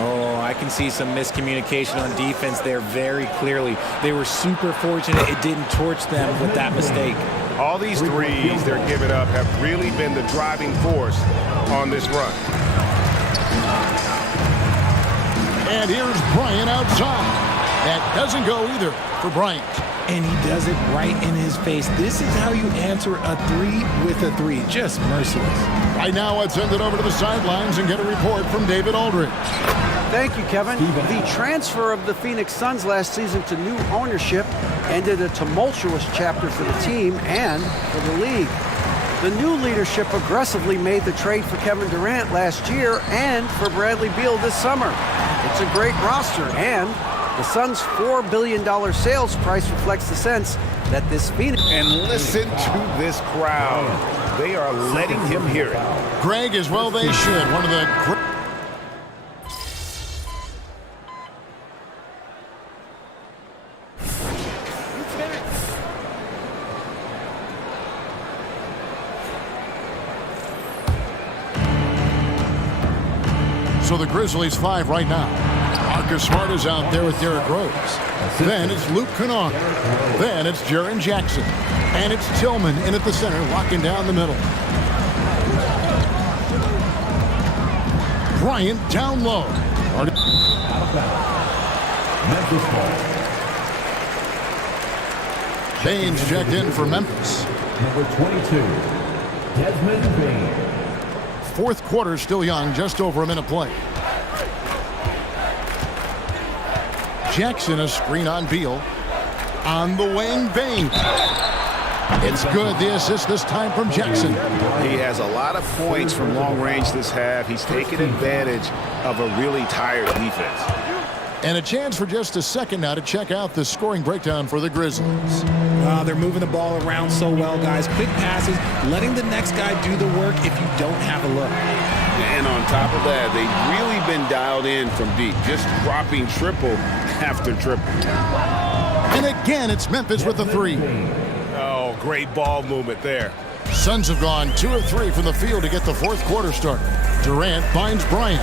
Oh, I can see some miscommunication on defense there very clearly. They were super fortunate it didn't torch them with that mistake. All these threes they're giving up have really been the driving force on this run. And here's Bryant outside. That doesn't go either for Bryant. And he does it right in his face. This is how you answer a three with a three. Just merciless. Right now, let's send it over to the sidelines and get a report from David Aldridge. Thank you, Kevin. The transfer of the Phoenix Suns last season to new ownership ended a tumultuous chapter for the team and for the league. The new leadership aggressively made the trade for Kevin Durant last year and for Bradley Beal this summer. It's a great roster, and the Suns' $4 billion sales price reflects the sense that this Phoenix... And listen to this crowd. They are letting him hear it. Greg, as well they should. One of the... So the Grizzlies 5 right now. Marcus Smart is out there with Derrick Rose. Then it's Luke Kennard. Then it's Jaren Jackson. And it's Tillman in at the center, locking down the middle. Bryant down low. Out of bounds. Memphis ball. Baines checked in for Memphis. Number 22, Desmond Bain. Fourth quarter still young, just over a minute play. Jackson, a screen on Beal. On the wing, Bain. It's good. The assist this time from Jackson. He has a lot of points from long range this half. He's taken advantage of a really tired defense. And a chance for just a second now to check out the scoring breakdown for the Grizzlies. They're moving the ball around so well, guys. Quick passes, letting the next guy do the work if you don't have a look. And on top of that, they've really been dialed in from deep, just dropping triple after triple. And again, it's Memphis with the three. Oh, great ball movement there. Suns have gone 2 of 3 from the field to get the fourth quarter started. Durant finds Bryant.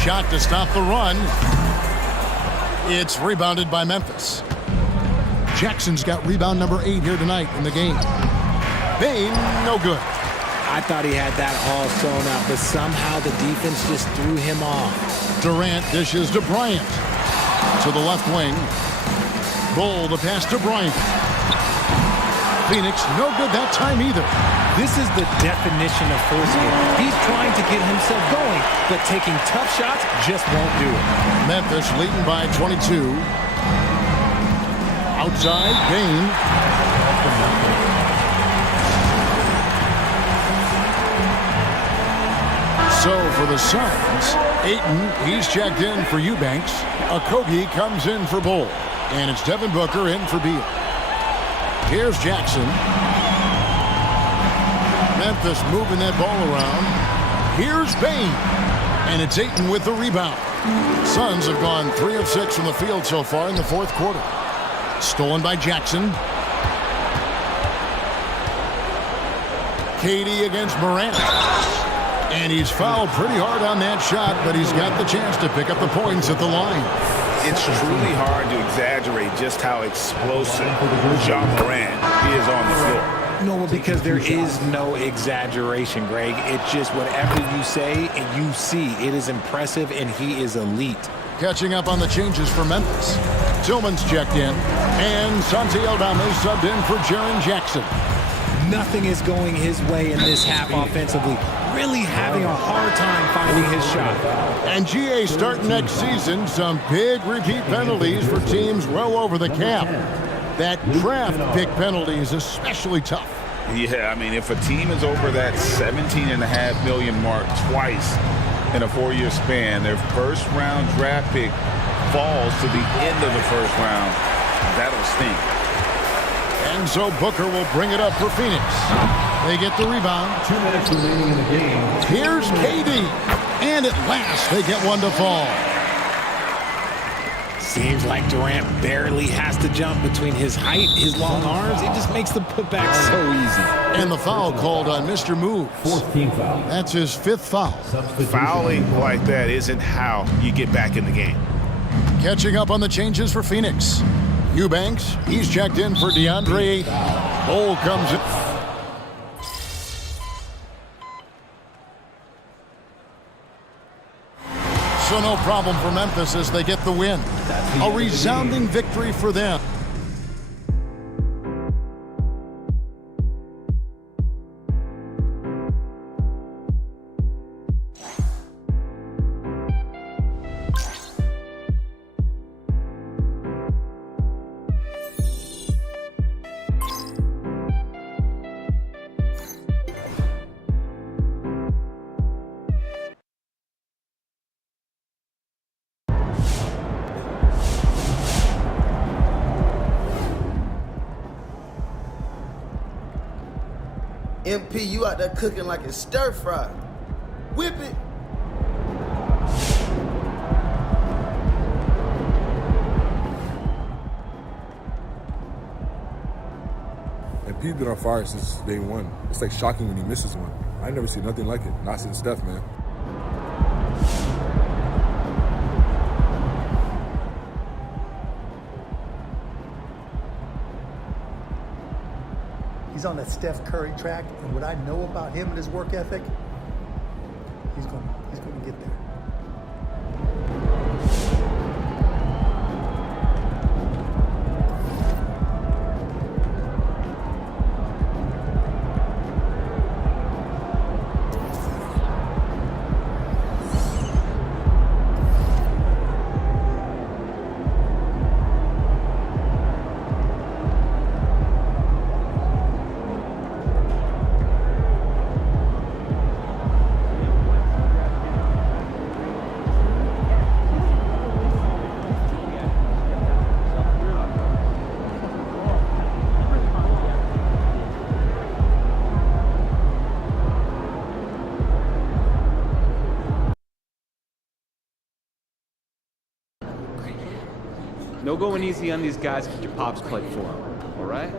Shot to stop the run. It's rebounded by Memphis. Jackson's got rebound number 8 here tonight in the game. Bain, no good. I thought he had that all sewn up, but somehow the defense just threw him off. Durant dishes to Bryant. To the left wing. Bull the pass to Bryant. Phoenix, no good that time either. This is the definition of forcing it. He's trying to get himself going, but taking tough shots just won't do it. Memphis leading by 22. Outside, Bain. So for the Suns, Ayton, he's checked in for Eubanks. Okogie comes in for Bull. And it's Devin Booker in for Beal. Here's Jackson. Memphis moving that ball around. Here's Bain. And it's Ayton with the rebound. Suns have gone 3 of 6 from the field so far in the fourth quarter. Stolen by Jackson. KD against Morant. And he's fouled pretty hard on that shot, but he's got the chance to pick up the points at the line. It's truly hard to exaggerate just how explosive Ja Morant is on the floor. No, because there is no exaggeration, Greg. It's just whatever you say and you see. It is impressive, and he is elite. Catching up on the changes for Memphis. Tillman's checked in, and Santi Aldama subbed in for Jaren Jackson. Nothing is going his way in this half offensively. Really having a hard time finding his shot. And GA starting next season, some big repeat penalties for teams well over the cap. That draft pick penalty is especially tough. Yeah, I mean, if a team is over that $17.5 million mark twice in a 4-year span, their first-round draft pick falls to the end of the first round. That'll stink. And so Booker will bring it up for Phoenix. They get the rebound. 2 minutes remaining in the game. Here's KD. And at last, they get one to fall. Seems like Durant barely has to jump between his height, his long arms. It just makes the putback so easy. And the foul called on Mr. Moves. 14th foul. That's his 5th foul. Fouling like that isn't how you get back in the game. Catching up on the changes for Phoenix. Eubanks, he's checked in for DeAndre Ayton. Bull comes in. So no problem for Memphis as they get the win. A resounding victory for them. MP, you out there cooking like it's stir fry. Whip it. MP's been on fire since day one. It's like shocking when he misses one. I never seen nothing like it. Not since Steph, man. He's on that Steph Curry track, and what I know about him and his work ethic, he's going to get there. No going easy on these guys because your pops played for them, all right?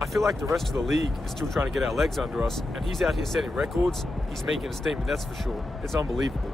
I feel like the rest of the league is still trying to get our legs under us, and he's out here setting records. He's making a statement, that's for sure. It's unbelievable.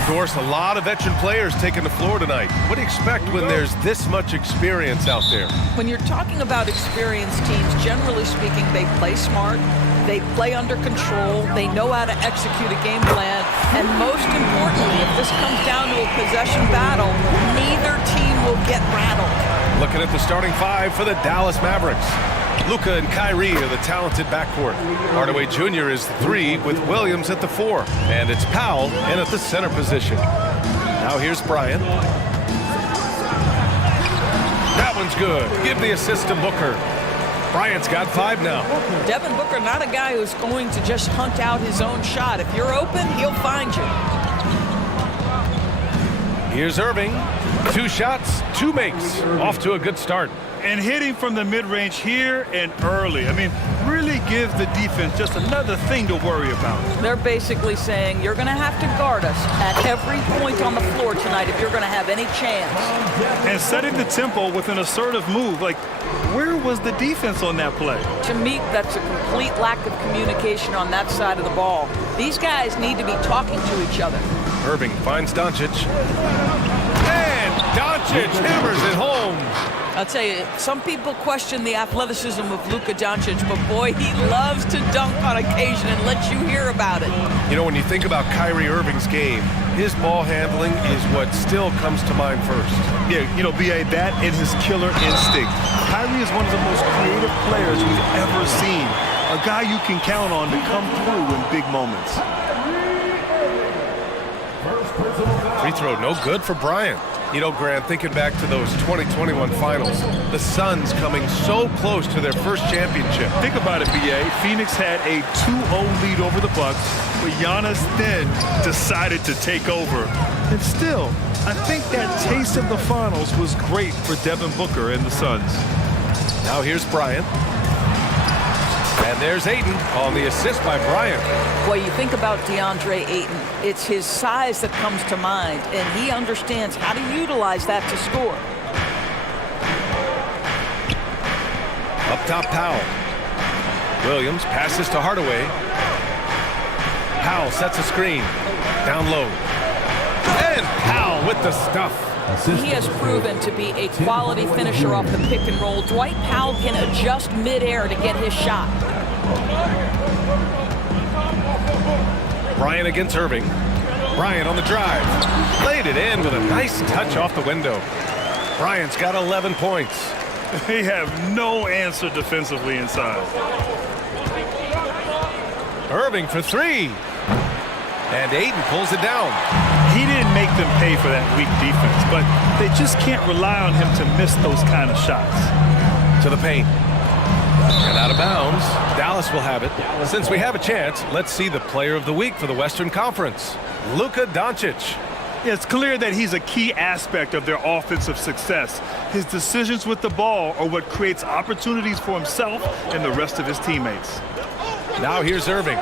Of course, a lot of veteran players taking the floor tonight. What do you expect when there's this much experience out there? When you're talking about experienced teams, generally speaking, they play smart, they play under control, they know how to execute a game plan, and most importantly, if this comes down to a possession battle, neither team will get rattled. Looking at the starting five for the Dallas Mavericks. Luka and Kyrie are the talented backcourt. Hardaway Jr. is the 3 with Williams at the 4. And it's Powell in at the center position. Now here's Bryant. That one's good. Give the assist to Booker. Bryant's got 5 now. Devin Booker, not a guy who's going to just hunt out his own shot. If you're open, he'll find you. Here's Irving. 2 shots, 2 makes. Off to a good start. And hitting from the mid-range here and early. I mean, really gives the defense just another thing to worry about. They're basically saying you're going to have to guard us at every point on the floor tonight if you're going to have any chance. And setting the tempo with an assertive move. Like, where was the defense on that play? To me, that's a complete lack of communication on that side of the ball. These guys need to be talking to each other. Irving finds Doncic. And Doncic hammers it home. I'll tell you, some people question the athleticism of Luka Doncic, but boy, he loves to dunk on occasion and let you hear about it. You know, when you think about Kyrie Irving's game, his ball handling is what still comes to mind first. Yeah, you know, B.A., that and his killer instinct. Kyrie is one of the most creative players we've ever seen. A guy you can count on to come through in big moments. Free throw, no good for Bryant. You know, Grant, thinking back to those 2021 finals, the Suns coming so close to their first championship. Think about it, B.A. Phoenix had a 2-0 lead over the Bucks, but Giannis then decided to take over. And still, I think that taste of the finals was great for Devin Booker and the Suns. Now here's Bryant. And there's Ayton on the assist by Bryant. Boy, you think about DeAndre Ayton, it's his size that comes to mind, and he understands how to utilize that to score. Up top, Powell. Williams passes to Hardaway. Powell sets a screen. Down low. And Powell with the stuff. He has proven to be a quality finisher off the pick and roll. Dwight Powell can adjust midair to get his shot. Bryant against Irving. Bryant on the drive. Laid it in with a nice touch off the window. Bryant's got 11 points. They have no answer defensively inside. Irving for three. And Ayton pulls it down. He didn't make them pay for that weak defense, but they just can't rely on him to miss those kind of shots. To the paint. And out of bounds. Dallas will have it. Since we have a chance, let's see the player of the week for the Western Conference. Luka Doncic. Yeah, it's clear that he's a key aspect of their offensive success. His decisions with the ball are what creates opportunities for himself and the rest of his teammates. Now here's Irving.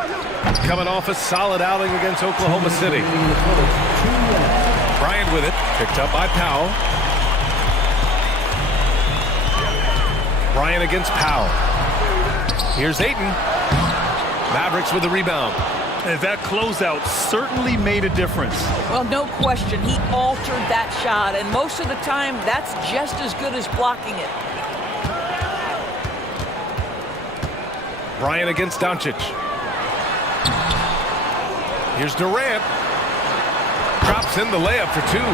Coming off a solid outing against Oklahoma City. Bryant with it. Picked up by Powell. Bryant against Powell. Here's Ayton. Mavericks with the rebound. And that closeout certainly made a difference. Well, no question. He altered that shot, and most of the time, that's just as good as blocking it. Bryant against Doncic. Here's Durant. Drops in the layup for two.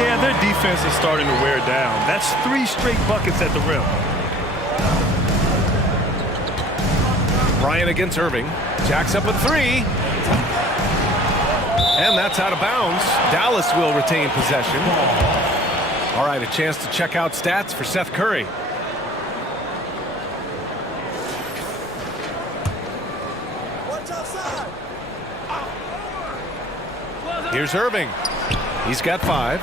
Yeah, their defense is starting to wear down. That's 3 straight buckets at the rim. Bryant against Irving. Jacks up a three. And that's out of bounds. Dallas will retain possession. All right, a chance to check out stats for Seth Curry. Here's Irving. He's got 5.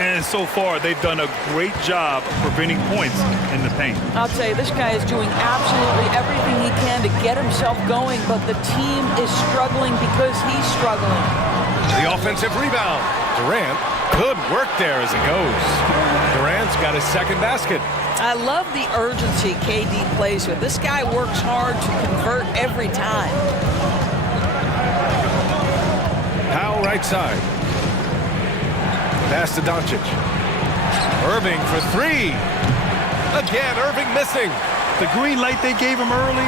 And so far, they've done a great job of preventing points in the paint. I'll tell you, this guy is doing absolutely everything he can to get himself going, but the team is struggling because he's struggling. The offensive rebound. Durant, good work there as it goes. Durant's got his second basket. I love the urgency KD plays with. This guy works hard to convert every time. Powell right side. Pass to Doncic. Irving for 3. Again, Irving missing. The green light they gave him early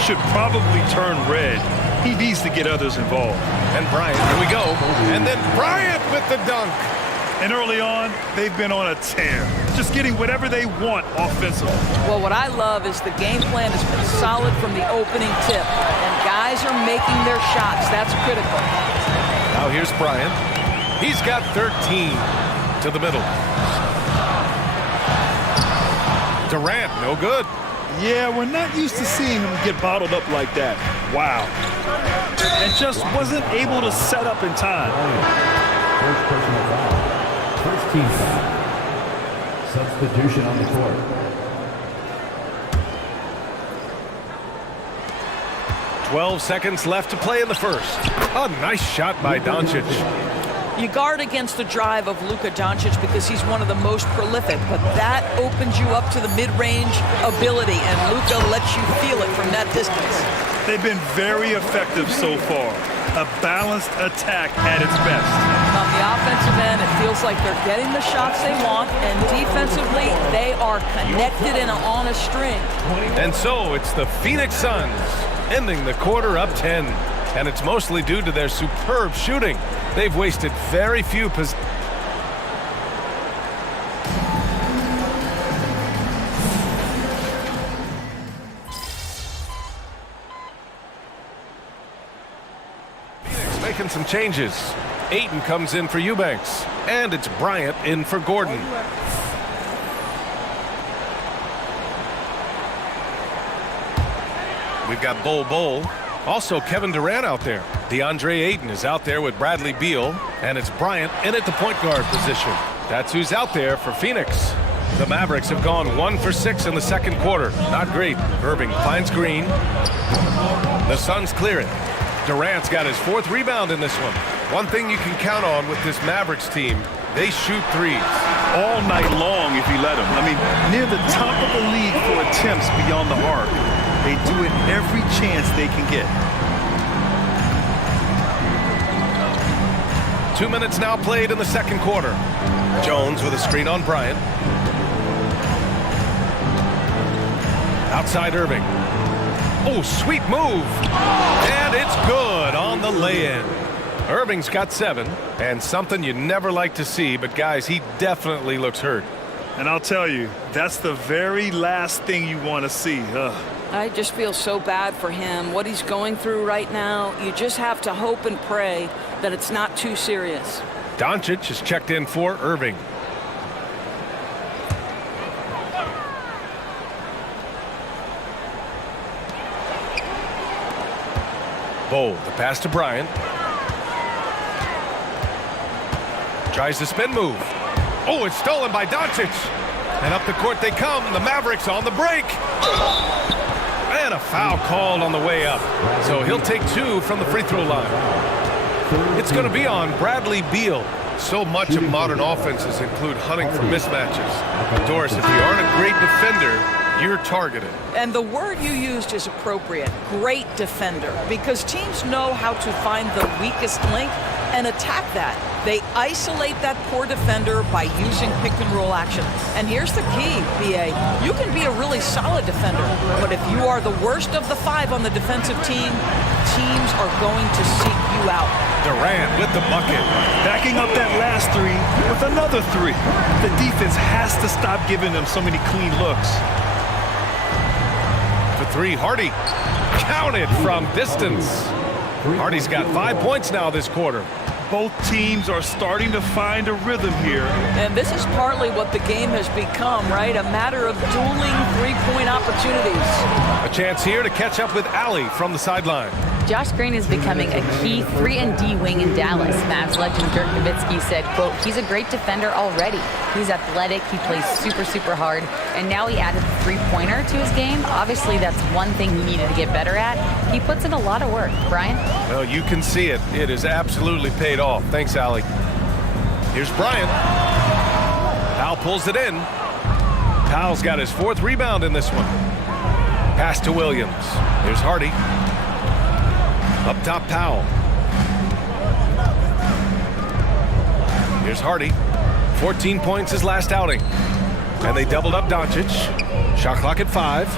should probably turn red. He needs to get others involved. And Bryant, here we go. And then Bryant with the dunk. And early on, they've been on a tear. Just getting whatever they want offensively. Well, what I love is the game plan has been solid from the opening tip. And guys are making their shots. That's critical. Now here's Bryant. He's got 13 to the middle. Durant, no good. Yeah, we're not used to seeing him get bottled up like that. Wow. And just wasn't able to set up in time. First personal foul. First team foul. Substitution on the court. "12 seconds left to play in the first. A nice shot by Doncic. You guard against the drive of Luka Doncic because he's one of the most prolific, but that opens you up to the mid-range ability, and Luka lets you feel it from that distance. They've been very effective so far. A balanced attack at its best. on the offensive end, it feels like they're getting the shots they want, and defensively, they are connected and on a string. And so it's the Phoenix Suns ending the quarter up 10. And it's mostly due to their superb shooting. They've wasted very few possessions. Making some changes. Ayton comes in for Eubanks, and it's Bryant in for Gordon. We've got Bol. Also Kevin Durant out there. DeAndre Ayton is out there with Bradley Beal, and it's Bryant in at the point guard position. That's who's out there for Phoenix. The Mavericks have gone 1 for 6 in the second quarter. Not great. Irving finds Green. The Suns clear it. Durant's got his 4th rebound in this one. One thing you can count on with this Mavericks team, they shoot threes. All night long if you let them. I mean, near the top of the league for attempts beyond the arc. They do it every chance they can get. 2 minutes now played in the second quarter. Jones with a screen on Bryant. Outside Irving. Oh, sweet move. And it's good on the lay-in. Irving's got 7, and something you never like to see, but guys, he definitely looks hurt. And I'll tell you, that's the very last thing you want to see. I just feel so bad for him. What he's going through right now, you just have to hope and pray that it's not too serious. Doncic is checked in for Irving. Bol, the pass to Bryant. Tries the spin move. Oh, it's stolen by Doncic. And up the court they come. The Mavericks on the break. And a foul called on the way up. So he'll take 2 from the free throw line. It's going to be on Bradley Beal. So much of modern offenses include hunting for mismatches. Doris, if you aren't a great defender, you're targeted. And the word you used is appropriate. Great defender. Because teams know how to find the weakest link and attack that. They isolate that poor defender by using pick-and-roll action. And here's the key, BA. You can be a really solid defender, but if you are the worst of the 5 on the defensive team, teams are going to seek you out. Durant with the bucket. Backing up that last 3 with another 3. The defense has to stop giving them so many clean looks. For 3, Hardy. Counted from distance. Hardy's got 5 points now this quarter. Both teams are starting to find a rhythm here. And this is partly what the game has become, right? A matter of dueling three-point opportunities. A chance here to catch up with Allie from the sideline. Josh Green is becoming a key 3-and-D wing in Dallas. Mavs legend Dirk Nowitzki said, quote, he's a great defender already. He's athletic, he plays super, super hard, and now he added the three-pointer to his game. Obviously, that's one thing he needed to get better at. He puts in a lot of work. Brian? Well, you can see it. It is absolutely paid off. Thanks, Allie. Here's Bryant. Powell pulls it in. Powell's got his 4th rebound in this one. Pass to Williams. Here's Hardy. Up top, Powell. Here's Hardy. 14 points his last outing. And they doubled up Doncic. Shot clock at 5.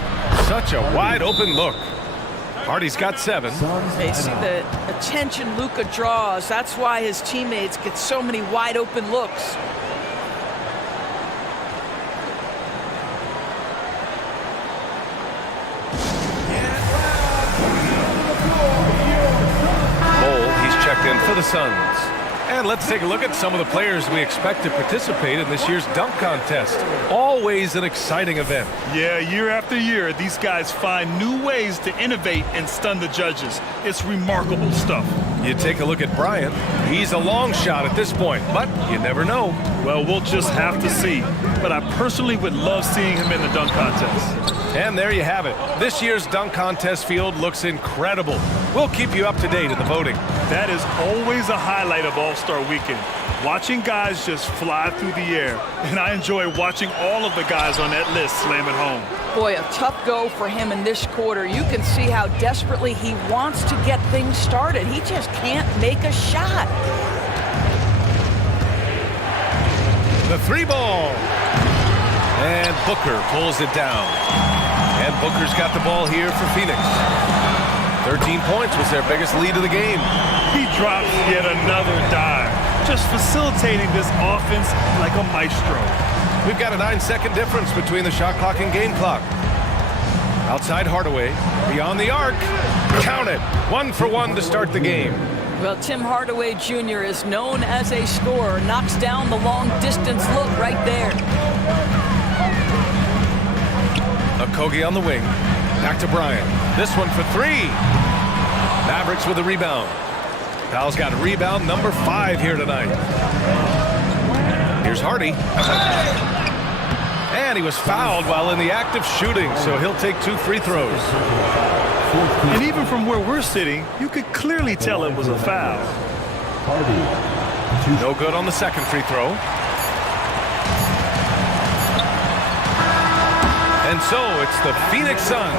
Such a wide open look. Hardy's got 7. They see the attention Luka draws. That's why his teammates get so many wide open looks. In for the Suns. And let's take a look at some of the players we expect to participate in this year's dunk contest. Always an exciting event. Yeah, year after year, these guys find new ways to innovate and stun the judges. It's remarkable stuff. You take a look at Bryant. He's a long shot at this point, but you never know. Well, we'll just have to see. But I personally would love seeing him in the dunk contest. And there you have it. This year's dunk contest field looks incredible. We'll keep you up to date in the voting. That is always a highlight of All-Star Weekend. Watching guys just fly through the air. And I enjoy watching all of the guys on that list slam it home. Boy, a tough go for him in this quarter. You can see how desperately he wants to get things started. He just can't make a shot. The three ball. And Booker pulls it down. And Booker's got the ball here for Phoenix. 13 points was their biggest lead of the game. He drops yet another dive, just facilitating this offense like a maestro. We've got a 9-second difference between the shot clock and game clock. Outside Hardaway, beyond the arc. Count it. 1 for 1 to start the game. Well, Tim Hardaway Jr. is known as a scorer. Knocks down the long-distance look right there. Okogie on the wing. Back to Bryant. This one for 3. Mavericks with a rebound. Powell's got a rebound number 5 here tonight. Here's Hardy. And he was fouled while in the act of shooting, so he'll take 2 free throws. And even from where we're sitting, you could clearly tell it was a foul. No good on the second free throw. And so it's the Phoenix Suns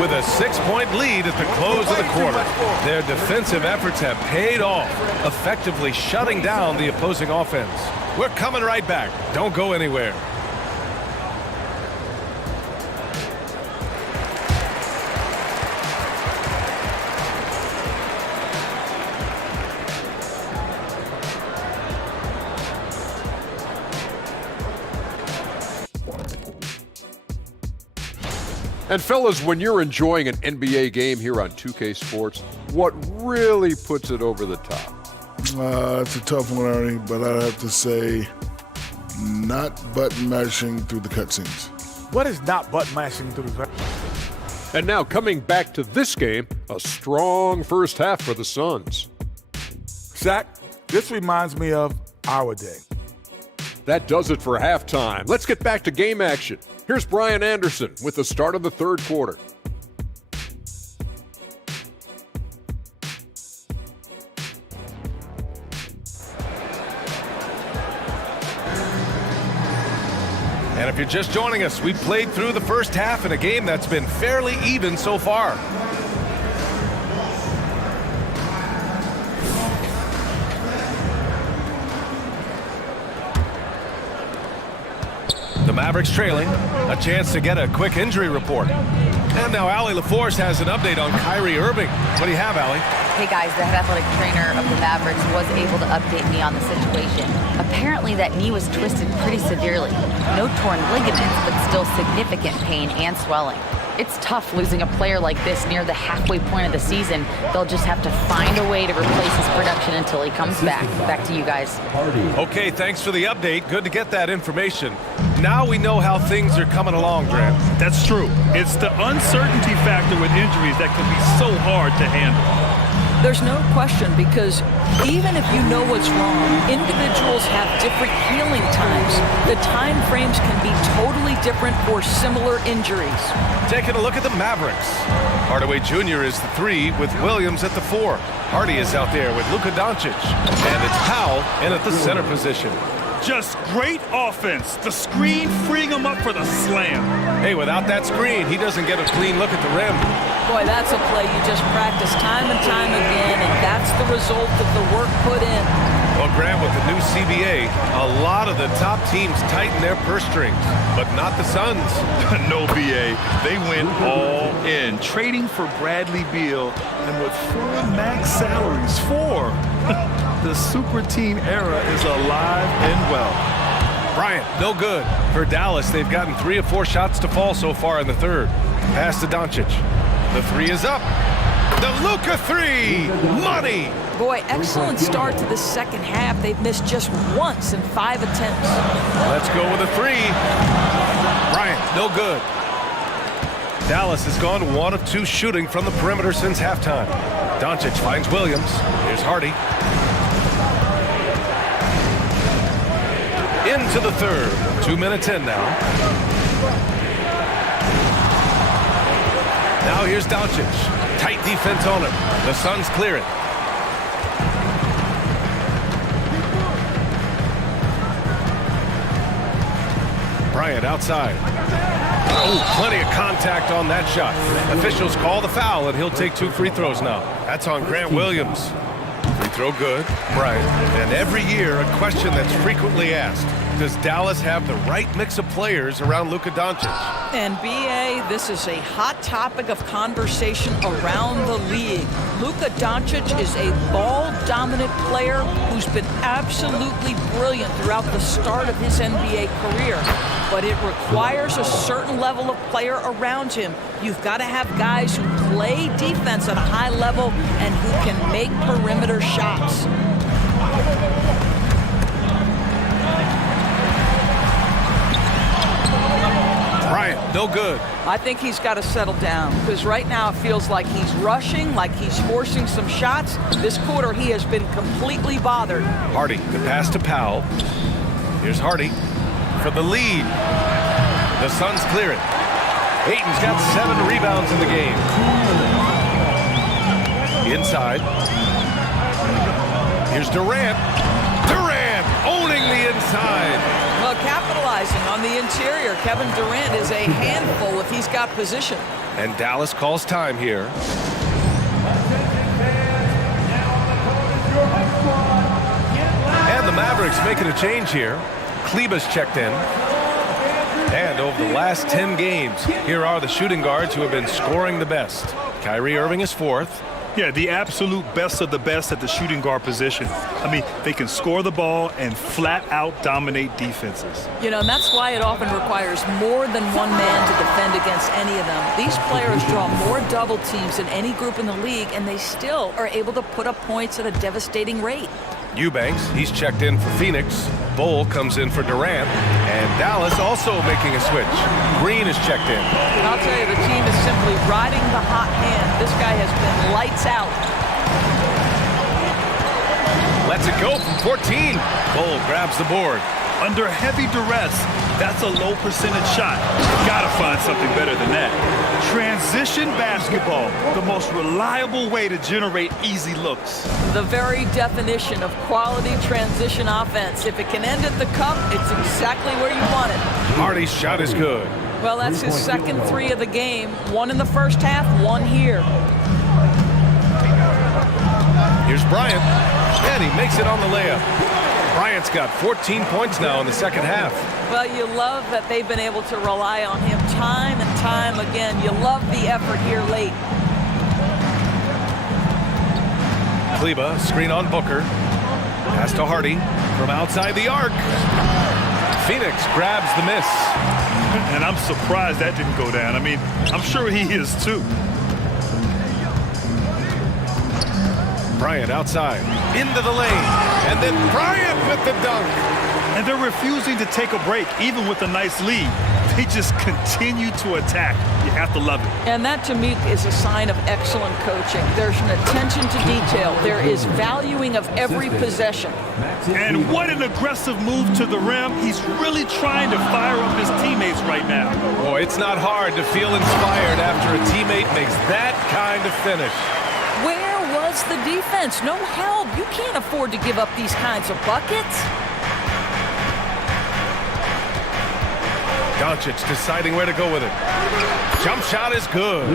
with a 6-point lead at the close of the quarter. Their defensive efforts have paid off, effectively shutting down the opposing offense. We're coming right back. Don't go anywhere. And fellas, when you're enjoying an NBA game here on 2K Sports, what really puts it over the top? It's a tough one, Ernie, but I have to say not button mashing through the cutscenes. What is not button mashing through the And now coming back to this game, a strong first half for the Suns. Zach, this reminds me of our day. That does it for halftime. Let's get back to game action. Here's Brian Anderson with the start of the third quarter. And if you're just joining us, we played through the first half in a game that's been fairly even so far. The Mavericks trailing. A chance to get a quick injury report. And now Allie LaForce has an update on Kyrie Irving. What do you have, Allie? Hey guys, the head athletic trainer of the Mavericks was able to update me on the situation. Apparently that knee was twisted pretty severely. No torn ligaments, but still significant pain and swelling. It's tough losing a player like this near the halfway point of the season. They'll just have to find a way to replace his production until he comes back. Back to you guys. Okay, thanks for the update. Good to get that information. Now we know how things are coming along, Grant. That's true. It's the uncertainty factor with injuries that can be so hard to handle. There's no question, because even if you know what's wrong, individuals have different healing times. The time frames can be totally different for similar injuries. Taking a look at the Mavericks. Hardaway Jr. is the 3 with Williams at the 4. Hardy is out there with Luka Doncic. And it's Powell in at the center position. Just great offense. The screen freeing him up for the slam. Hey, without that screen, he doesn't get a clean look at the rim. Boy, that's a play you just practice time and time again, and that's the result of the work put in. Well, Grant, with the new CBA, a lot of the top teams tighten their purse strings, but not the Suns. No, BA. They went all in, trading for Bradley Beal, and with 4 max salaries, 4. The super team era is alive and well. Bryant, no good. For Dallas, they've gotten 3 of 4 shots to fall so far in the third. Pass to Doncic. The 3 is up. The Luka 3! Money! Boy, excellent start to the second half. They've missed just once in 5 attempts. Let's go with a 3. Bryant, no good. Dallas has gone 1 of 2 shooting from the perimeter since halftime. Doncic finds Williams. Here's Hardy. Into the third. 2 minutes in now. Now here's Doncic. Tight defense on him. The Suns clear it. Bryant outside. Oh, plenty of contact on that shot. Officials call the foul, and he'll take 2 free throws now. That's on Grant Williams. Free throw good. Bryant. And every year, a question that's frequently asked. Does Dallas have the right mix of players around Luka Doncic? And BA, this is a hot topic of conversation around the league. Luka Doncic is a ball-dominant player who's been absolutely brilliant throughout the start of his NBA career. But it requires a certain level of player around him. You've got to have guys who play defense at a high level and who can make perimeter shots. Bryant, no good. I think he's got to settle down because right now it feels like he's rushing, like he's forcing some shots. This quarter he has been completely bothered. Hardy, the pass to Powell. Here's Hardy for the lead. The Suns clear it. Ayton's got 7 rebounds in the game. Inside. Here's Durant. Durant owning the inside. Well, capitalizing on the interior, Kevin Durant is a handful if he's got position. And Dallas calls time here. And the Mavericks making a change here. Kleba's checked in. And over the last 10 games, here are the shooting guards who have been scoring the best. Kyrie Irving is 4th. Yeah, the absolute best of the best at the shooting guard position. I mean, they can score the ball and flat out dominate defenses. You know, and that's why it often requires more than one man to defend against any of them. These players draw more double teams than any group in the league, and they still are able to put up points at a devastating rate. Eubanks, he's checked in for Phoenix. Bull comes in for Durant. And Dallas also making a switch. Green is checked in. And I'll tell you, the team is simply riding the hot hand. This guy has been lights out. Lets it go from 14. Bull grabs the board. Under heavy duress, that's a low percentage shot. Gotta find something better than that. Transition basketball, the most reliable way to generate easy looks. The very definition of quality transition offense. If it can end at the cup, it's exactly where you want it. Hardy's shot is good. Well, that's his second 3 of the game. 1 in the first half, 1 here. Here's Bryant, and he makes it on the layup. Bryant's got 14 points now in the second half. Well, you love that they've been able to rely on him time and time again. You love the effort here late. Kleba, screen on Booker. Pass to Hardy from outside the arc. Phoenix grabs the miss. And I'm surprised that didn't go down. I mean, I'm sure he is too. Bryant outside, into the lane, and then Bryant with the dunk. And they're refusing to take a break, even with a nice lead. They just continue to attack. You have to love it. And that, to me, is a sign of excellent coaching. There's an attention to detail. There is valuing of every possession. And what an aggressive move to the rim. He's really trying to fire up his teammates right now. Boy, it's not hard to feel inspired after a teammate makes that kind of finish. Where was the defense? No help. You can't afford to give up these kinds of buckets. Doncic deciding where to go with it. Jump shot is good.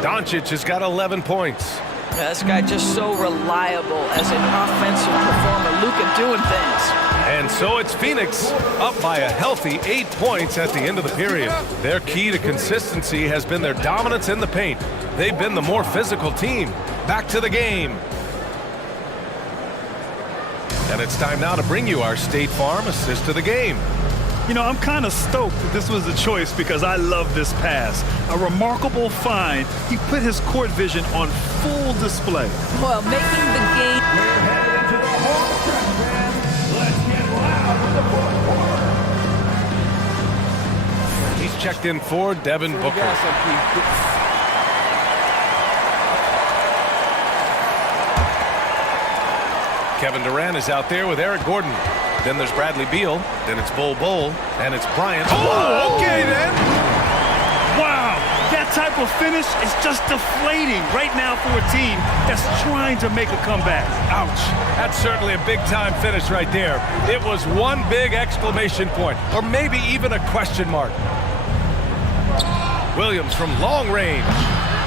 Doncic has got 11 points. Yeah, this guy just so reliable as an offensive performer. Luka doing things. And so it's Phoenix up by a healthy 8 points at the end of the period. Their key to consistency has been their dominance in the paint. They've been the more physical team. Back to the game. And it's time now to bring you our State Farm assist of the game. You know, I'm kind of stoked that this was a choice because I love this pass. A remarkable find. He put his court vision on full display. Well, making the game. We're headed into the home stretch, man. Let's get loud with the fourth quarter. He's checked in for Devin Booker. Kevin Durant is out there with Eric Gordon. Then there's Bradley Beal. Then it's Bull, and it's Bryant. Oh, okay then. Wow, that type of finish is just deflating right now for a team that's trying to make a comeback. Ouch. That's certainly a big-time finish right there. It was one big exclamation point, or maybe even a question mark. Williams from long range.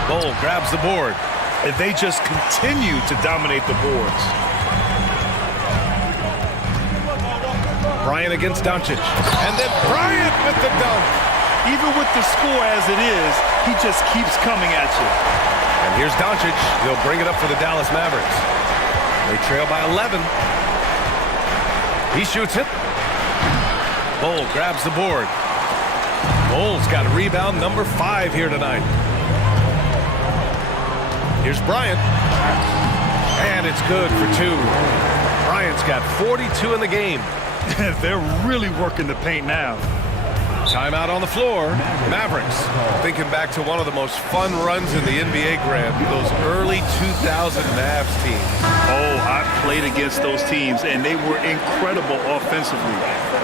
Bull grabs the board. And they just continue to dominate the boards. Bryant against Doncic. And then Bryant with the dunk. Even with the score as it is, he just keeps coming at you. And here's Doncic. He'll bring it up for the Dallas Mavericks. They trail by 11. He shoots it. Bull grabs the board. Bull's got rebound number 5 here tonight. Here's Bryant. And it's good for 2. Bryant's got 42 in the game. They're really working the paint now. Timeout on the floor. Mavericks. Thinking back to one of the most fun runs in the NBA, Grant. Those early 2000 Mavs teams. Oh, I played against those teams, and they were incredible offensively.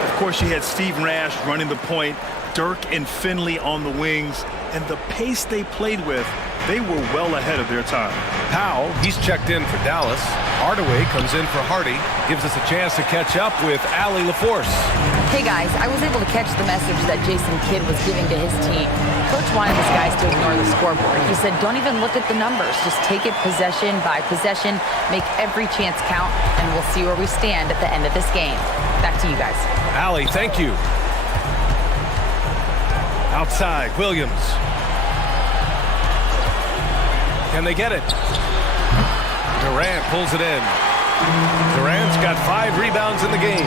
Of course, you had Steve Nash running the point, Dirk and Finley on the wings, and the pace they played with, they were well ahead of their time. Powell, he's checked in for Dallas. Hardaway comes in for Hardy. Gives us a chance to catch up with Allie LaForce. Hey guys, I was able to catch the message that Jason Kidd was giving to his team. Coach wanted his guys to ignore the scoreboard. He said, don't even look at the numbers. Just take it possession by possession, make every chance count, and we'll see where we stand at the end of this game. Back to you guys. Allie, thank you. Outside, Williams. Can they get it? Durant pulls it in. Durant's got 5 rebounds in the game.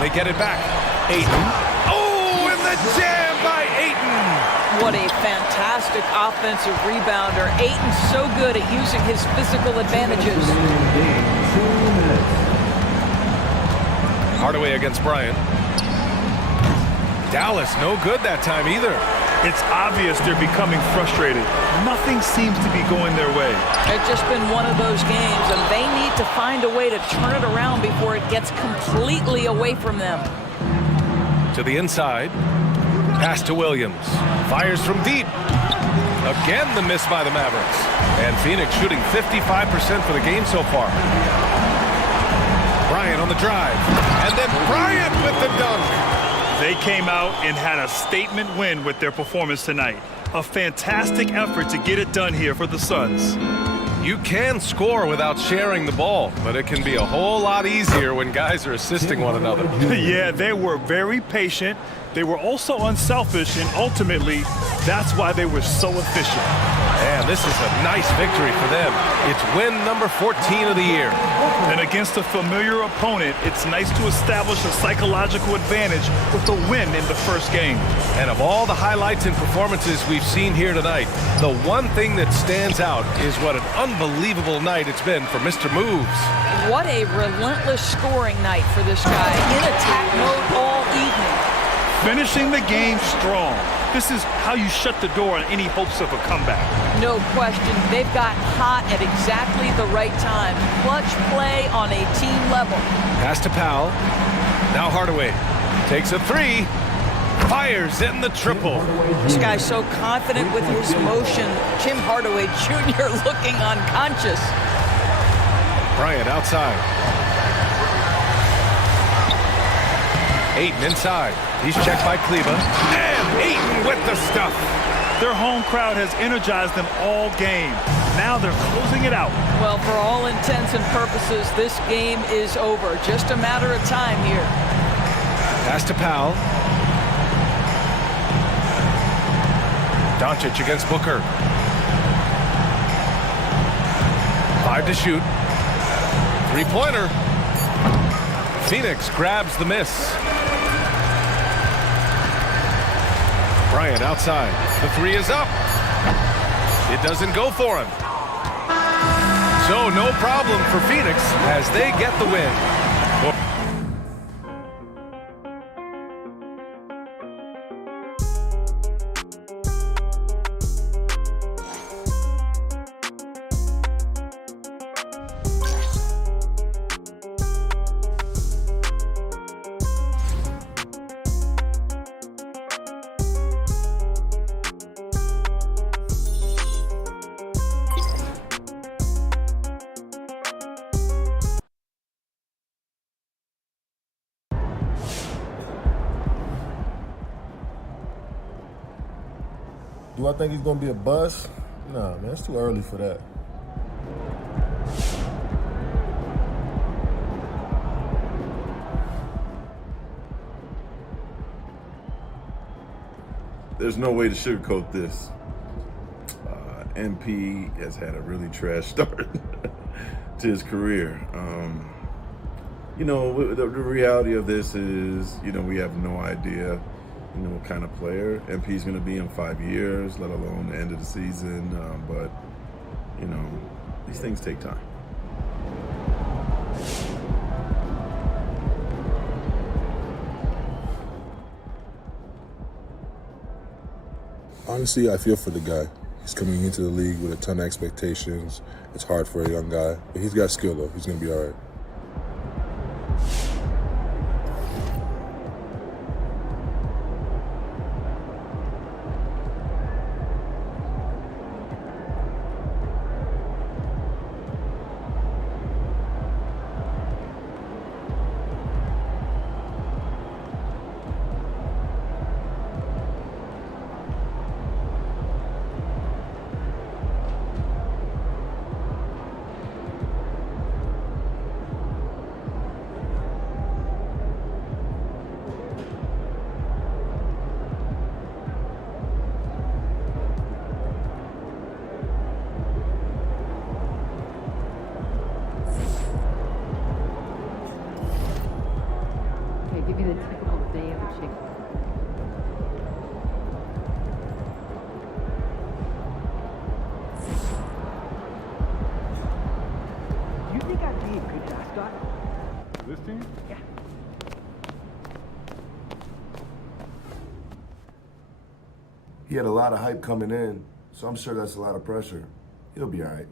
They get it back. Ayton. Oh, and the jam by Ayton. What a fantastic offensive rebounder. Ayton's so good at using his physical advantages. Hardaway against Bryant. Dallas, no good that time either. It's obvious they're becoming frustrated. Nothing seems to be going their way. It's just been one of those games, and they need to find a way to turn it around before it gets completely away from them. To the inside. Pass to Williams. Fires from deep. Again, the miss by the Mavericks. And Phoenix shooting 55% for the game so far. Bryant on the drive. And then Bryant with the dunk. They came out and had a statement win with their performance tonight. A fantastic effort to get it done here for the Suns. You can score without sharing the ball, but it can be a whole lot easier when guys are assisting one another. Yeah, they were very patient. They were also unselfish, and ultimately, that's why they were so efficient. And this is a nice victory for them. It's win number 14 of the year. And against a familiar opponent, it's nice to establish a psychological advantage with a win in the first game. And of all the highlights and performances we've seen here tonight, the one thing that stands out is what an unbelievable night it's been for Mr. Moves. What a relentless scoring night for this guy. In attack mode all evening. Finishing the game strong. This is how you shut the door on any hopes of a comeback. No question. They've got hot at exactly the right time. Clutch play on a team level. Pass to Powell. Now Hardaway takes a 3. Fires in the triple. This guy's so confident with his motion. Tim Hardaway Jr. looking unconscious. Bryant outside. Ayton inside. He's checked by Kleba. And Ayton with the stuff. Their home crowd has energized them all game. Now they're closing it out. Well, for all intents and purposes, this game is over. Just a matter of time here. Pass to Powell. Doncic against Booker. 5 to shoot. 3-pointer. Phoenix grabs the miss. Bryant outside. The 3 is up. It doesn't go for him. So no problem for Phoenix as they get the win. Do I think he's going to be a bust? Nah, man, it's too early for that. there's no way to sugarcoat this. MP has had a really trash start to his career. You know, the reality of this is, you know, we have no idea, you know, what kind of player MP is going to be in 5 years, let alone the end of the season. But, you know, these things take time. Honestly, I feel for the guy. He's coming into the league with a ton of expectations. It's hard for a young guy, but he's got skill though. He's going to be all right. Give you the typical day of a chick. Do you think I'd be a good mascot? This team? Yeah. He had a lot of hype coming in, so I'm sure that's a lot of pressure. He'll be all right.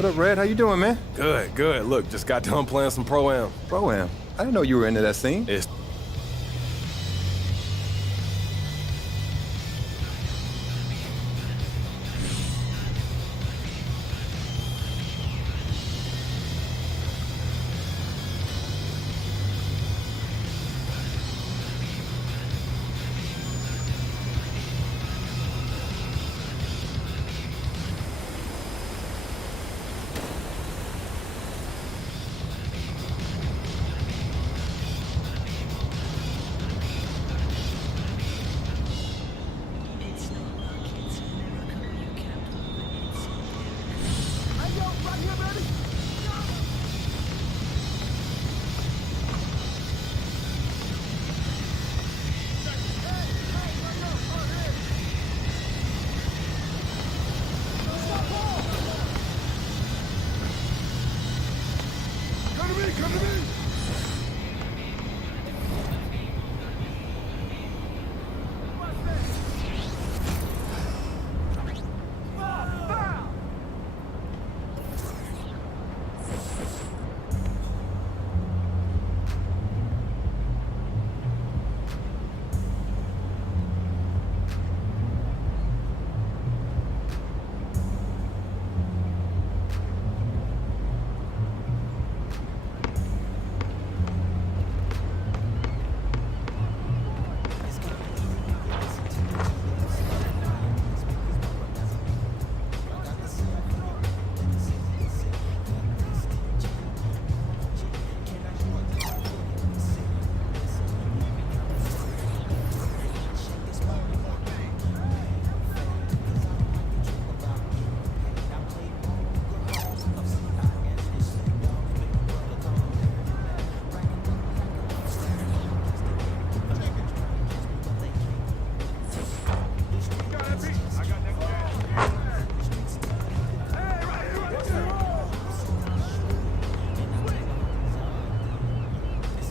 What up, Red? How you doing, man? Good, good. Look, just got done playing some Pro-Am. Pro-Am? I didn't know you were into that scene. It's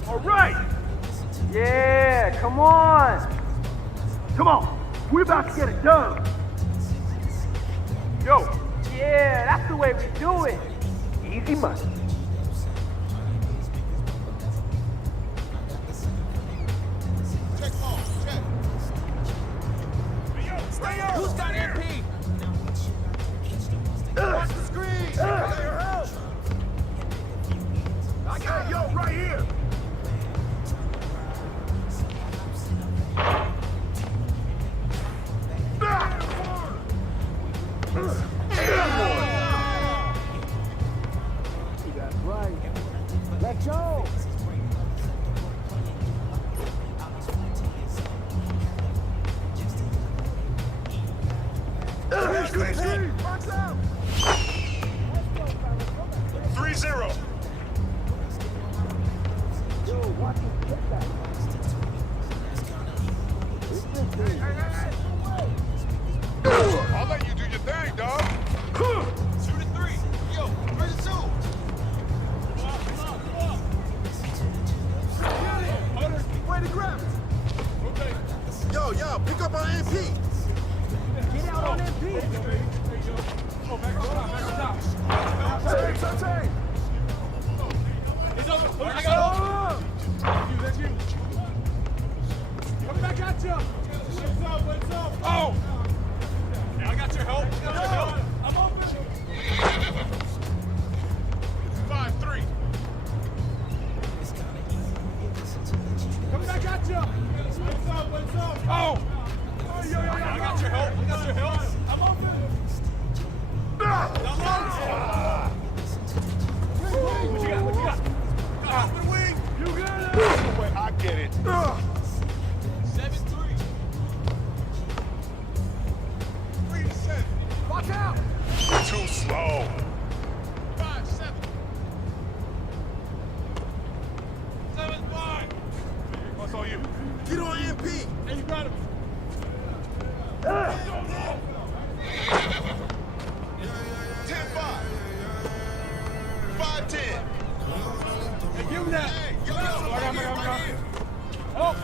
All right. Yeah, come on. Come on. We're about to get it done. Yo. Yeah, that's the way we do it. Easy money. Who's got MP? Watch the screen. I got your help. I got it, yo, right here. That's right. Let's go. Screen. 3-0. Yo, watch him get that. I'll let you do your thing, dog. 2-3. Yo, 3-2. Way to grab it. Okay. Yo, pick up our MP. Get out on MP. Oh, back on top. It's over. I got it. That's you. Coming back at you. What's up? Oh. Yeah, I got your help. I'm open. 5-3. Coming back at you. What's up? Oh. I got your help. I'm open. What you got? Open wing. You got it. Wait, I get it. 7-3. 3-7. Watch out. Too slow. 5-7. 7-5. What's on you? Get on MP. Hey, you got him. 10-5. 5-10. Hey, give me that. Hey, give me that. Help.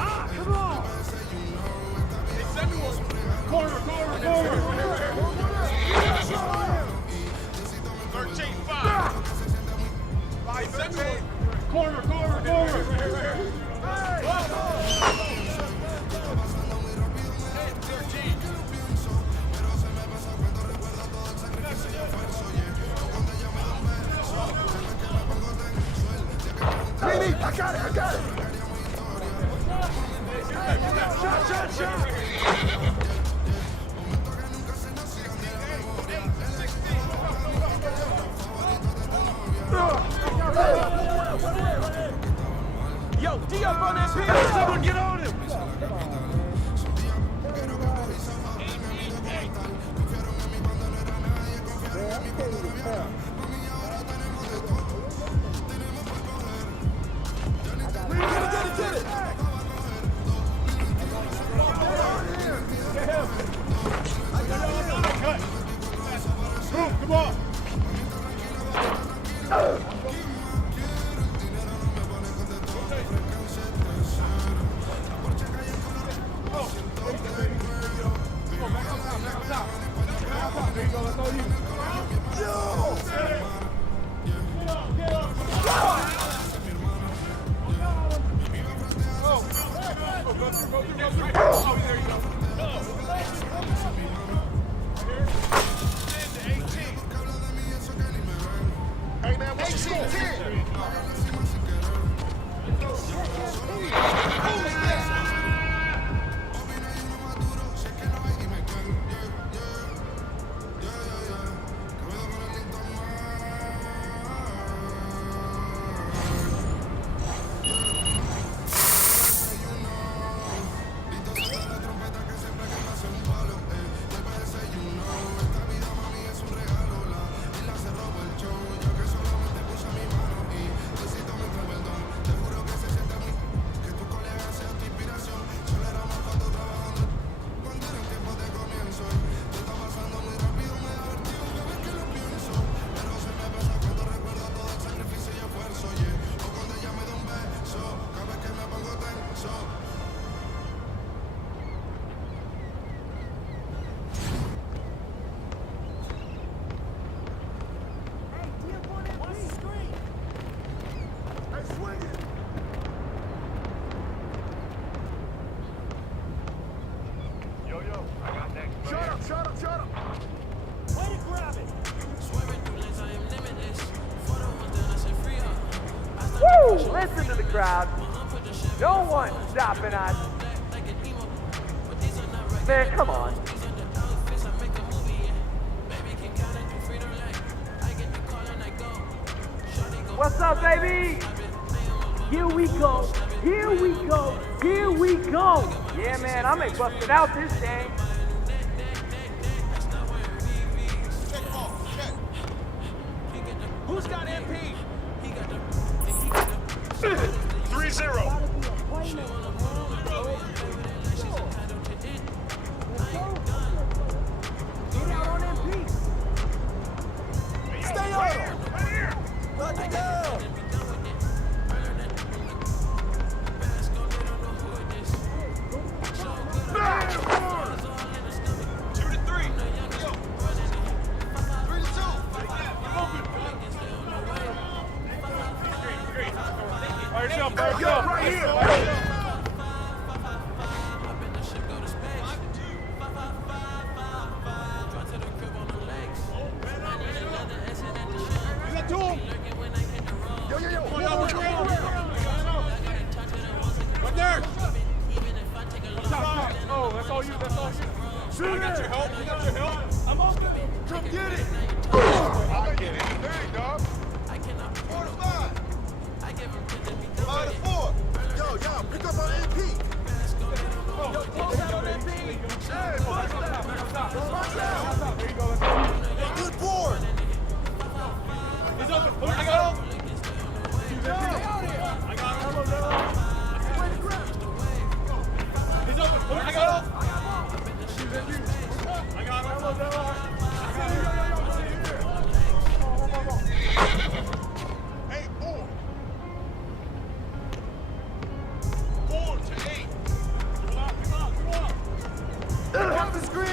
Ah, come on. Hey, send me one. Corner. 13-5. 5-6. Corner. I got it. Shot. Yo, D up on that field. Someone get on him. Get it. Come on. Hey man, what's your score? 10. Shut up. Way to grab it. Woo! Listen to the crowd. No one's stopping us. Man, come on. What's up, baby? Here we go. Yeah, man, I may bust it out this game. Who's got MP? 3-0. Stay on him. Lock it down. Right here. Oh, that's all you. I got your help. I'm open. Come get it. I'll get anything, dog. 4-5. 5-4. Yo, pick up my AP. Yo, close out on AP. Hey, watch out. There you go. Good board. He's open. I got him. I got him. He's open. I got him. I got him. Hey, 4 to 8. Come on. Cut the screen.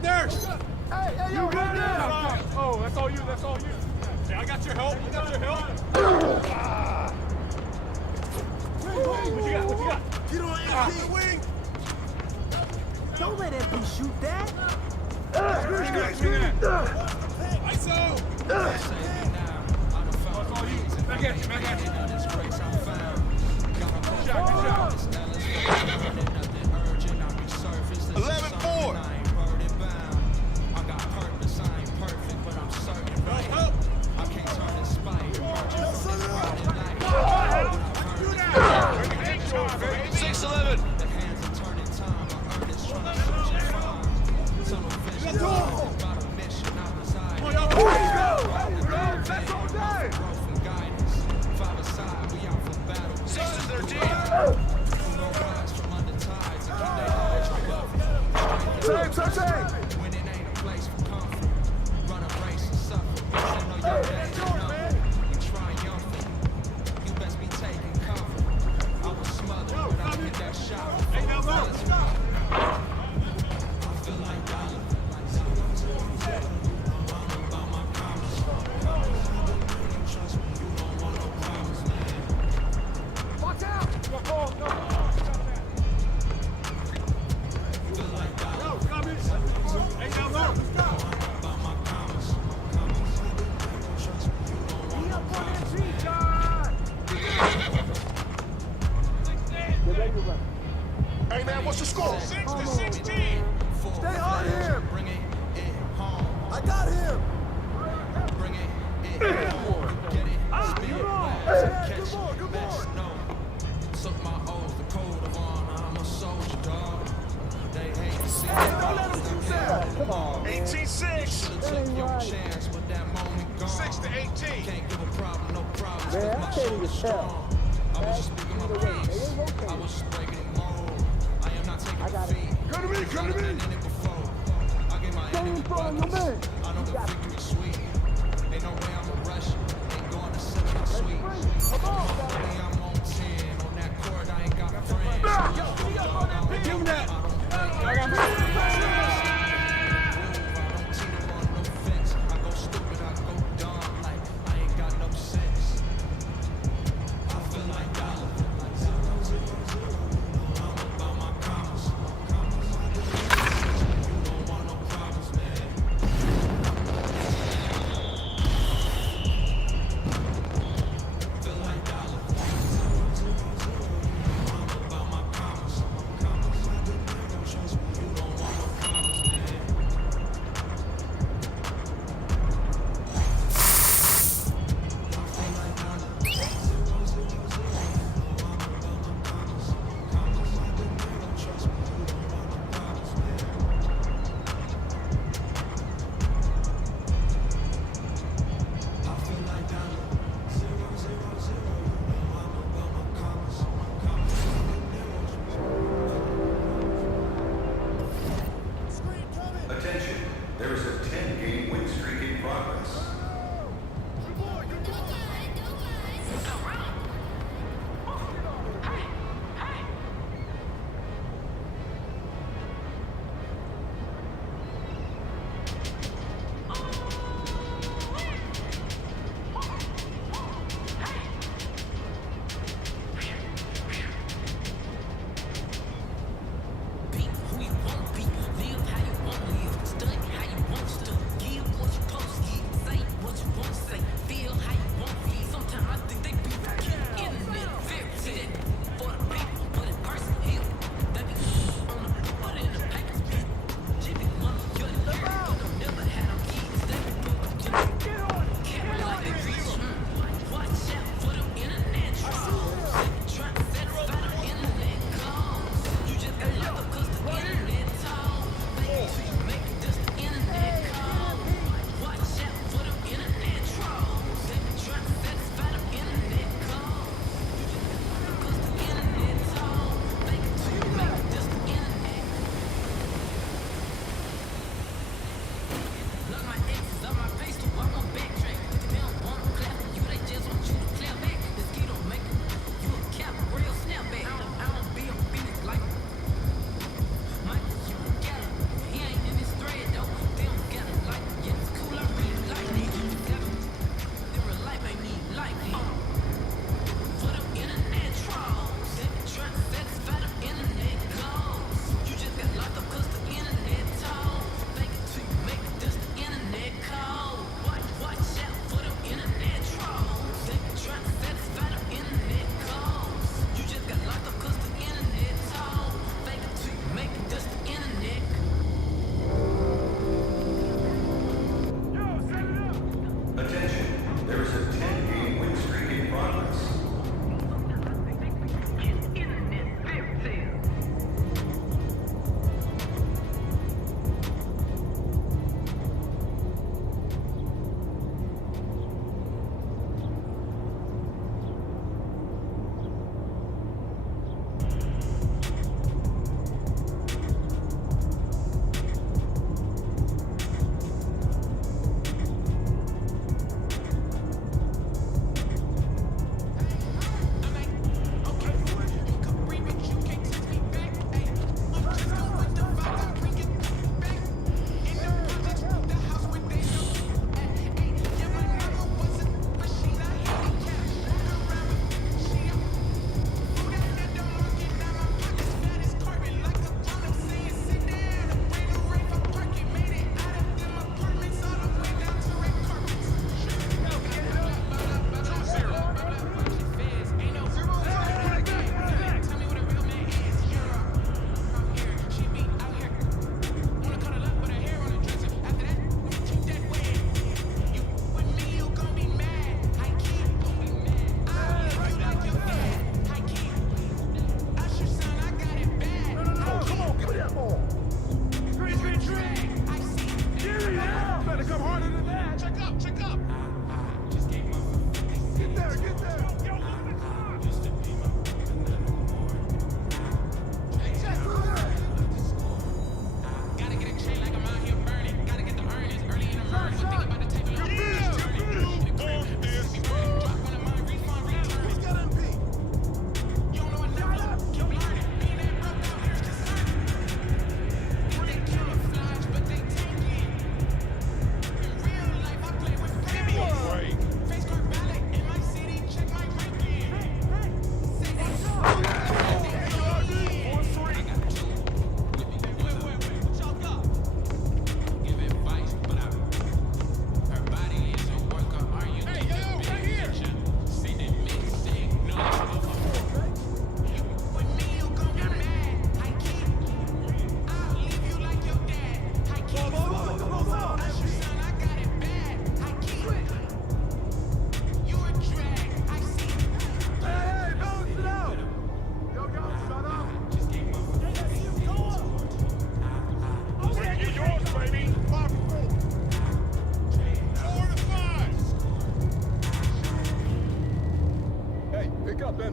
Right there. Hey, You got it. Oh, that's all you. That's all you. Hey, I got your help. I got your help. What you got? What you got? Get on NB. The wing. Don't let NB shoot that. ISO. That's all you. Back at you. Back at you. Good shot. 11-4. Help. 6-11. Hey man, what's the score? 6-16. Stay on him. I got him. Bring it. Good boy. Suck my oath, the code of honor. I'm a soldier, dog. They hate to see me. Come on. 18-6. Took your chance, but that moment gone. 6-18. Can't give a problem, no problems. Man, I can't even tell. I was just speaking my peace. I was just breaking the mold. I am not taking defeat. Come to me, come to me. I get my enemy buckets. I know the victory's sweet. Ain't no way I'm a rush. Ain't going to sit in sweet. Come on, I'm on 10. On that court, I ain't got friends. Yo, give him that. I got me.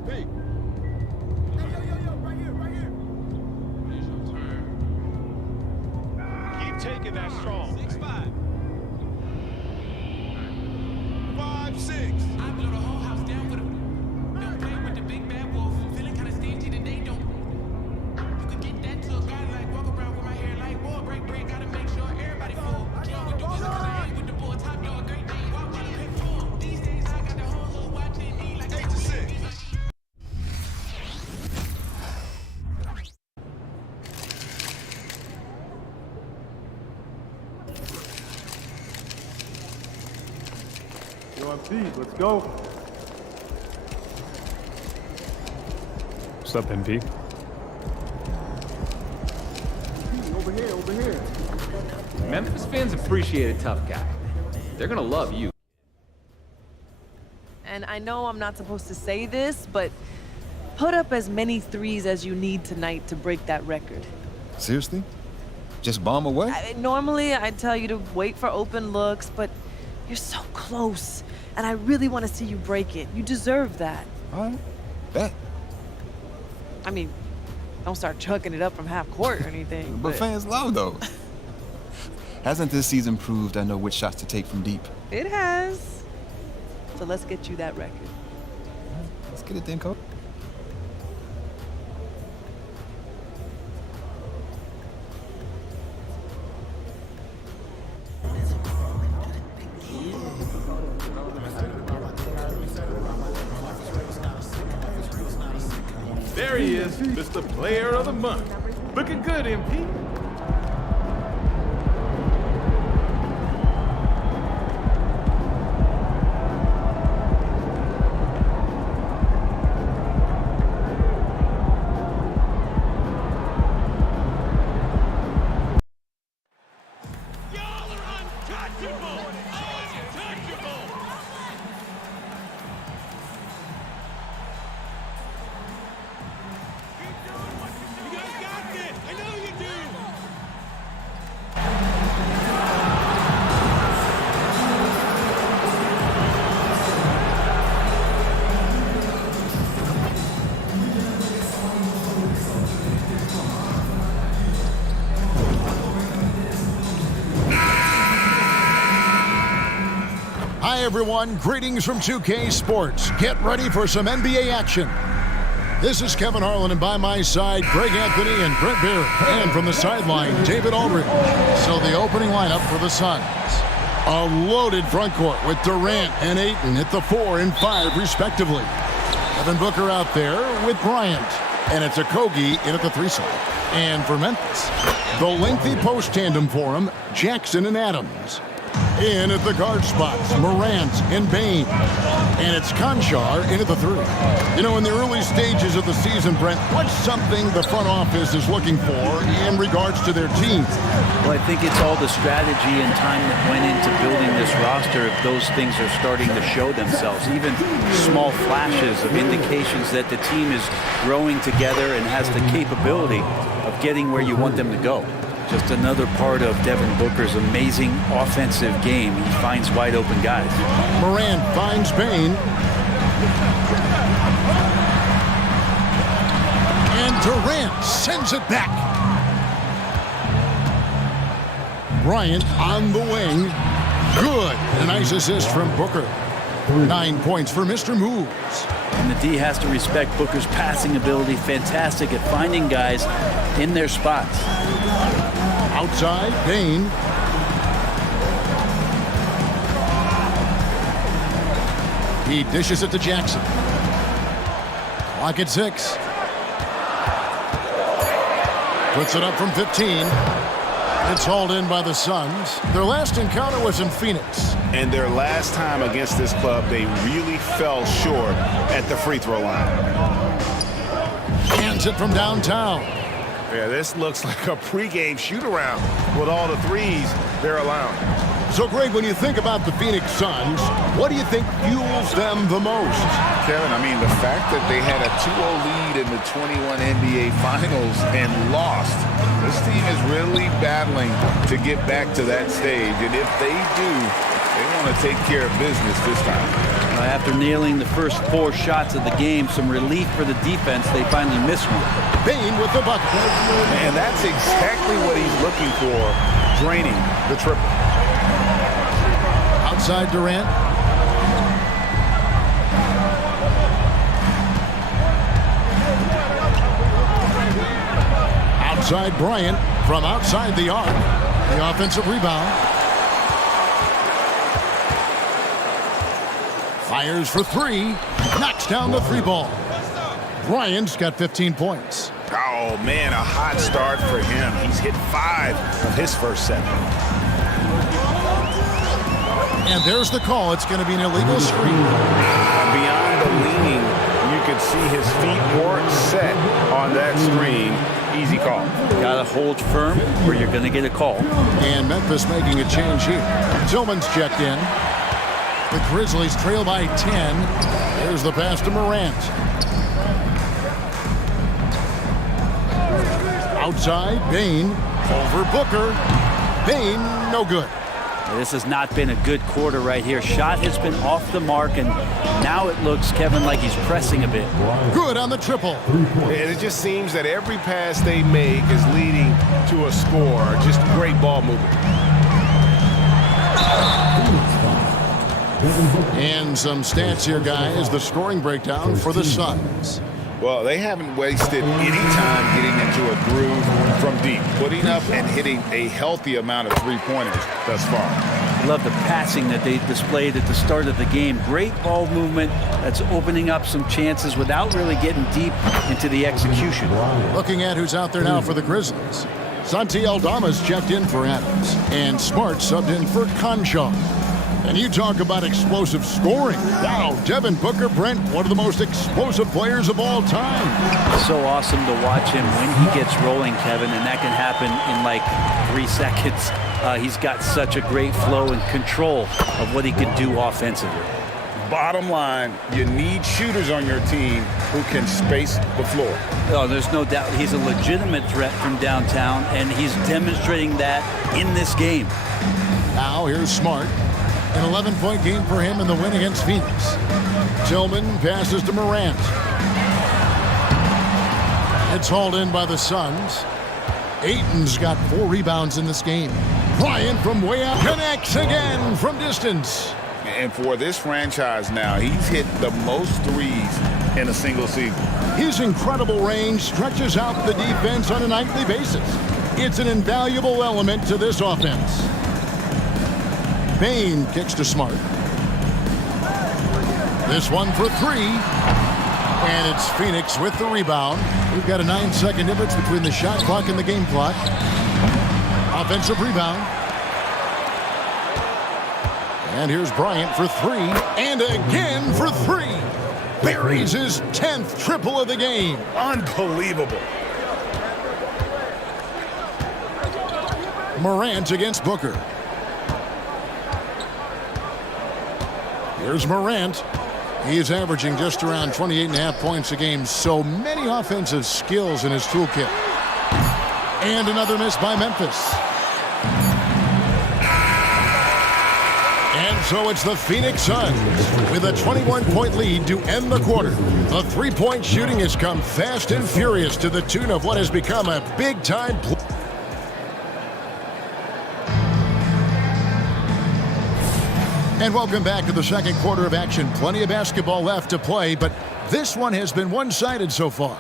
P. Keep taking that strong. 6'5". 5'6". I blow the whole house down with him. Don't play with the big bad wolf. Feeling kind of stingy today, don't. You could get that to a guy like walk around with my hair like war break. Gotta make sure everybody full. Kill with the wizard, cause I ain't with the bull. Top dog, great name. Walk by the pit full. These days I got the whole hood watching me like 8 to 6. You're on feet. Let's go. What's up, NP? Over here, over here. Memphis fans appreciate a tough guy. They're gonna love you. And I know I'm not supposed to say this, but put up as many threes as you need tonight to break that record. Seriously? Just bomb away? Normally, I'd tell you to wait for open looks, but you're so close. And I really want to see you break it. You deserve that. All right. Bet. I mean, don't start chucking it up from half court or anything. But fans love those. Hasn't this season proved I know which shots to take from deep? It has. So let's get you that record. Let's get it then, coach. There he is, Mr. Player of the Month. Looking good, MP. Hi, everyone. Greetings from 2K Sports. Get ready for some NBA action. This is Kevin Harlan, and by my side, Greg Anthony and Brent Beard. And from the sideline, David Aldridge. So the opening lineup for the Suns. A loaded front court with Durant and Ayton at the 4 and 5, respectively. Devin Booker out there with Bryant. And it's Okogie in at the 3 slot. And for Memphis, the lengthy post tandem for him, Jackson and Adams. In at the guard spots, Morant and Bain. And it's Conchar in at the 3. You know, in the early stages of the season, Brent, what's something the front office is looking for in regards to their team? Well, I think it's all the strategy and time that went into building this roster. If those things are starting to show themselves, even small flashes of indications that the team is growing together and has the capability of getting where you want them to go. Just another part of Devin Booker's amazing offensive game. He finds wide open guys. Morant finds Bain. And Durant sends it back. Bryant on the wing. Good. A nice assist from Booker. 9 points for Mr. Moves. And the D has to respect Booker's passing ability. Fantastic at finding guys in their spots. Outside, Bain. He dishes it to Jackson. Clock at 6. Puts it up from 15. It's hauled in by the Suns. Their last encounter was in Phoenix. And their last time against this club, they really fell short at the free throw line. Hands it from downtown. Yeah, this looks like a pregame shoot-around with all the threes they're allowing. So, Greg, when you think about the Phoenix Suns, what do you think fuels them the most? Kevin, I mean, the fact that they had a 2-0 lead in the 21 NBA Finals and lost. This team is really battling to get back to that stage. And if they do, They want to take care of business this time. After nailing the first 4 shots of the game, some relief for the defense. They finally missed one. Bane with the bucket. And that's exactly what he's looking for, draining the triple. Outside Durant. Outside Bryant from outside the arc. The offensive rebound. Fires for 3. Knocks down the 3 ball. Bryant's got 15 points. Oh, man, a hot start for him. He's hit 5 of his first 7. And there's the call. It's going to be an illegal screen. Beyond the leaning, you could see his feet weren't set on that screen. Easy call. Got to hold firm or you're going to get a call. And Memphis making a change here. Tillman's checked in. The Grizzlies trail by 10. Here's the pass to Morant. Outside, Bane. Over Booker. Bane, no good. This has not been a good quarter right here. Shot has been off the mark, and now it looks, Kevin, like he's pressing a bit. Good on the triple. And it just seems that every pass they make is leading to a score. Just great ball movement. And some stats here, guys. The scoring breakdown for the Suns. Well, they haven't wasted any time getting into a groove from deep, putting up and hitting a healthy amount of three-pointers thus far. I love the passing that they displayed at the start of the game. Great ball movement that's opening up some chances without really getting deep into the execution. Looking at who's out there now for the Grizzlies. Santi Aldama's checked in for Adams, and Smart subbed in for Conchar. And you talk about explosive scoring. Wow, Devin Booker, Brent, one of the most explosive players of all time. So awesome to watch him when he gets rolling, Kevin, and that can happen in like 3 seconds. He's got such a great flow and control of what he can do offensively. Bottom line, you need shooters on your team who can space the floor. Oh, there's no doubt he's a legitimate threat from downtown, and he's demonstrating that in this game. Now here's Smart. An 11-point game for him in the win against Phoenix. Tillman passes to Morant. It's hauled in by the Suns. Ayton's got 4 rebounds in this game. Bryant from way out connects again from distance. And for this franchise now, he's hit the most threes in a single season. His incredible range stretches out the defense on a nightly basis. It's an invaluable element to this offense. Bane kicks to Smart. This one for 3. And it's Phoenix with the rebound. We've got a 9-second difference between the shot clock and the game clock. Offensive rebound. And here's Bryant for 3. And again for 3. Buries his 10th triple of the game. Unbelievable. Morant against Booker. Here's Morant. He's averaging just around 28.5 points a game. So many offensive skills in his toolkit. And another miss by Memphis. And so it's the Phoenix Suns with a 21-point lead to end the quarter. The three-point shooting has come fast and furious to the tune of what has become a big-time play. And welcome back to the second quarter of action. Plenty of basketball left to play, but this one has been one-sided so far.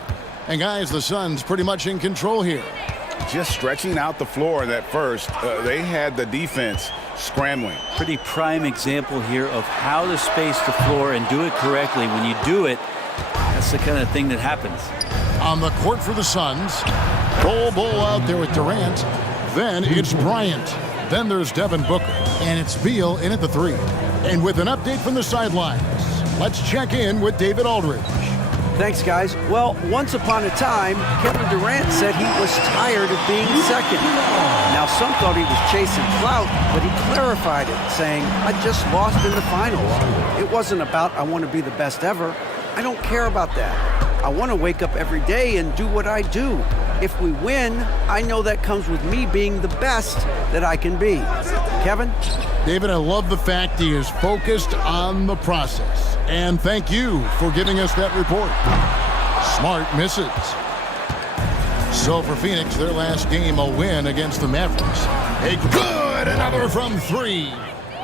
And guys, the Suns pretty much in control here. Just stretching out the floor in that first. They had the defense scrambling. Pretty prime example here of how to space the floor and do it correctly. When you do it, that's the kind of thing that happens. On the court for the Suns, Bull out there with Durant. Then it's Bryant. Then there's Devin Booker. And it's Beal in at the 3. And with an update from the sidelines, let's check in with David Aldridge. Thanks, guys. Well, once upon a time, Kevin Durant said he was tired of being second. Now, some thought he was chasing clout, but he clarified it, saying, I just lost in the finals. It wasn't about I want to be the best ever. I don't care about that. I want to wake up every day and do what I do. If we win, I know that comes with me being the best that I can be. Kevin? David, I love the fact he is focused on the process. And thank you for giving us that report. Smart misses. So for Phoenix, their last game, a win against the Mavericks. A good, another from three.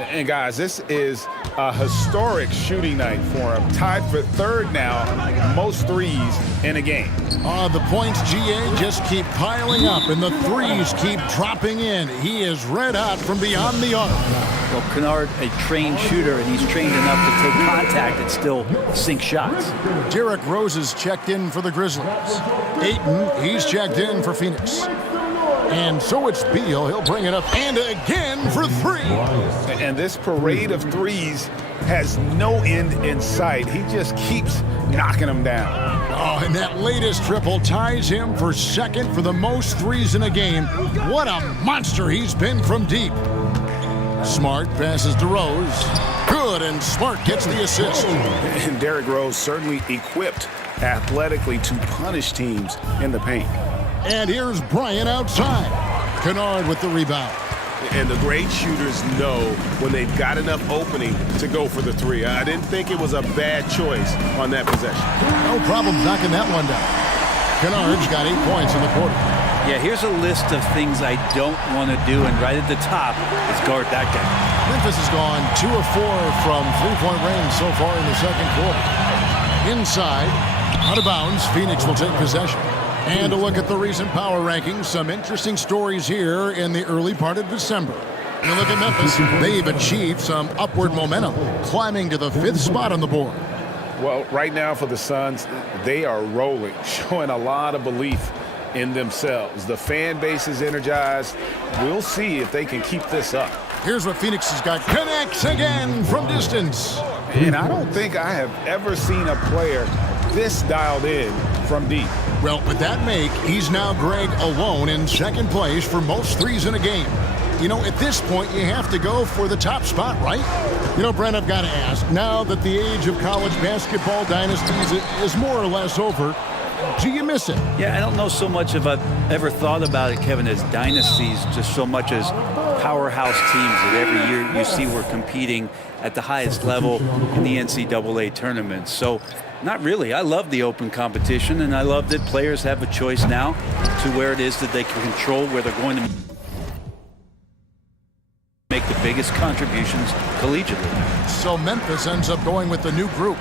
And guys, this is a historic shooting night for him. Tied for third now, most threes in a game. The points, GA, just keep piling up, and the threes keep dropping in. He is red hot from beyond the arc. Well, Kennard, a trained shooter, and he's trained enough to take contact and still sink shots. Derrick Rose is checked in for the Grizzlies. Ayton, he's checked in for Phoenix. And so it's Beal. He'll bring it up and again for three. And this parade of threes has no end in sight. He just keeps knocking them down. Oh, and that latest triple ties him for second for the most threes in a game. What a monster he's been from deep. Smart passes to Rose. Good, and Smart gets the assist. And Derrick Rose certainly equipped athletically to punish teams in the paint. And here's Bryant outside. Kennard with the rebound. And the great shooters know when they've got enough opening to go for the three. I didn't think it was a bad choice on that possession. No problem knocking that one down. Kennard's got 8 points in the quarter. Yeah, here's a list of things I don't want to do, and right at the top is guard that guy. Memphis has gone 2 of 4 from three-point range so far in the second quarter. Inside, out of bounds, Phoenix will take possession. And a look at the recent power rankings. Some interesting stories here in the early part of December. You look at Memphis, they've achieved some upward momentum, climbing to the 5th spot on the board. Well, right now for the Suns, they are rolling, showing a lot of belief in themselves. The fan base is energized. We'll see if they can keep this up. Here's what Phoenix has got. Connects again from distance. And I don't think I have ever seen a player this dialed in from deep. Well, with that make, he's now Greg alone in second place for most threes in a game. You know, at this point, you have to go for the top spot, right? You know, Brent, I've got to ask, now that the age of college basketball dynasties is more or less over, do you miss it? Yeah, I don't know so much if I've ever thought about it, Kevin, as dynasties, just so much as powerhouse teams that every year you see we're competing at the highest level in the NCAA tournament. So, not really. I love the open competition, and I love that players have a choice now to where it is that they can control where they're going to make the biggest contributions collegiately. So Memphis ends up going with the new group.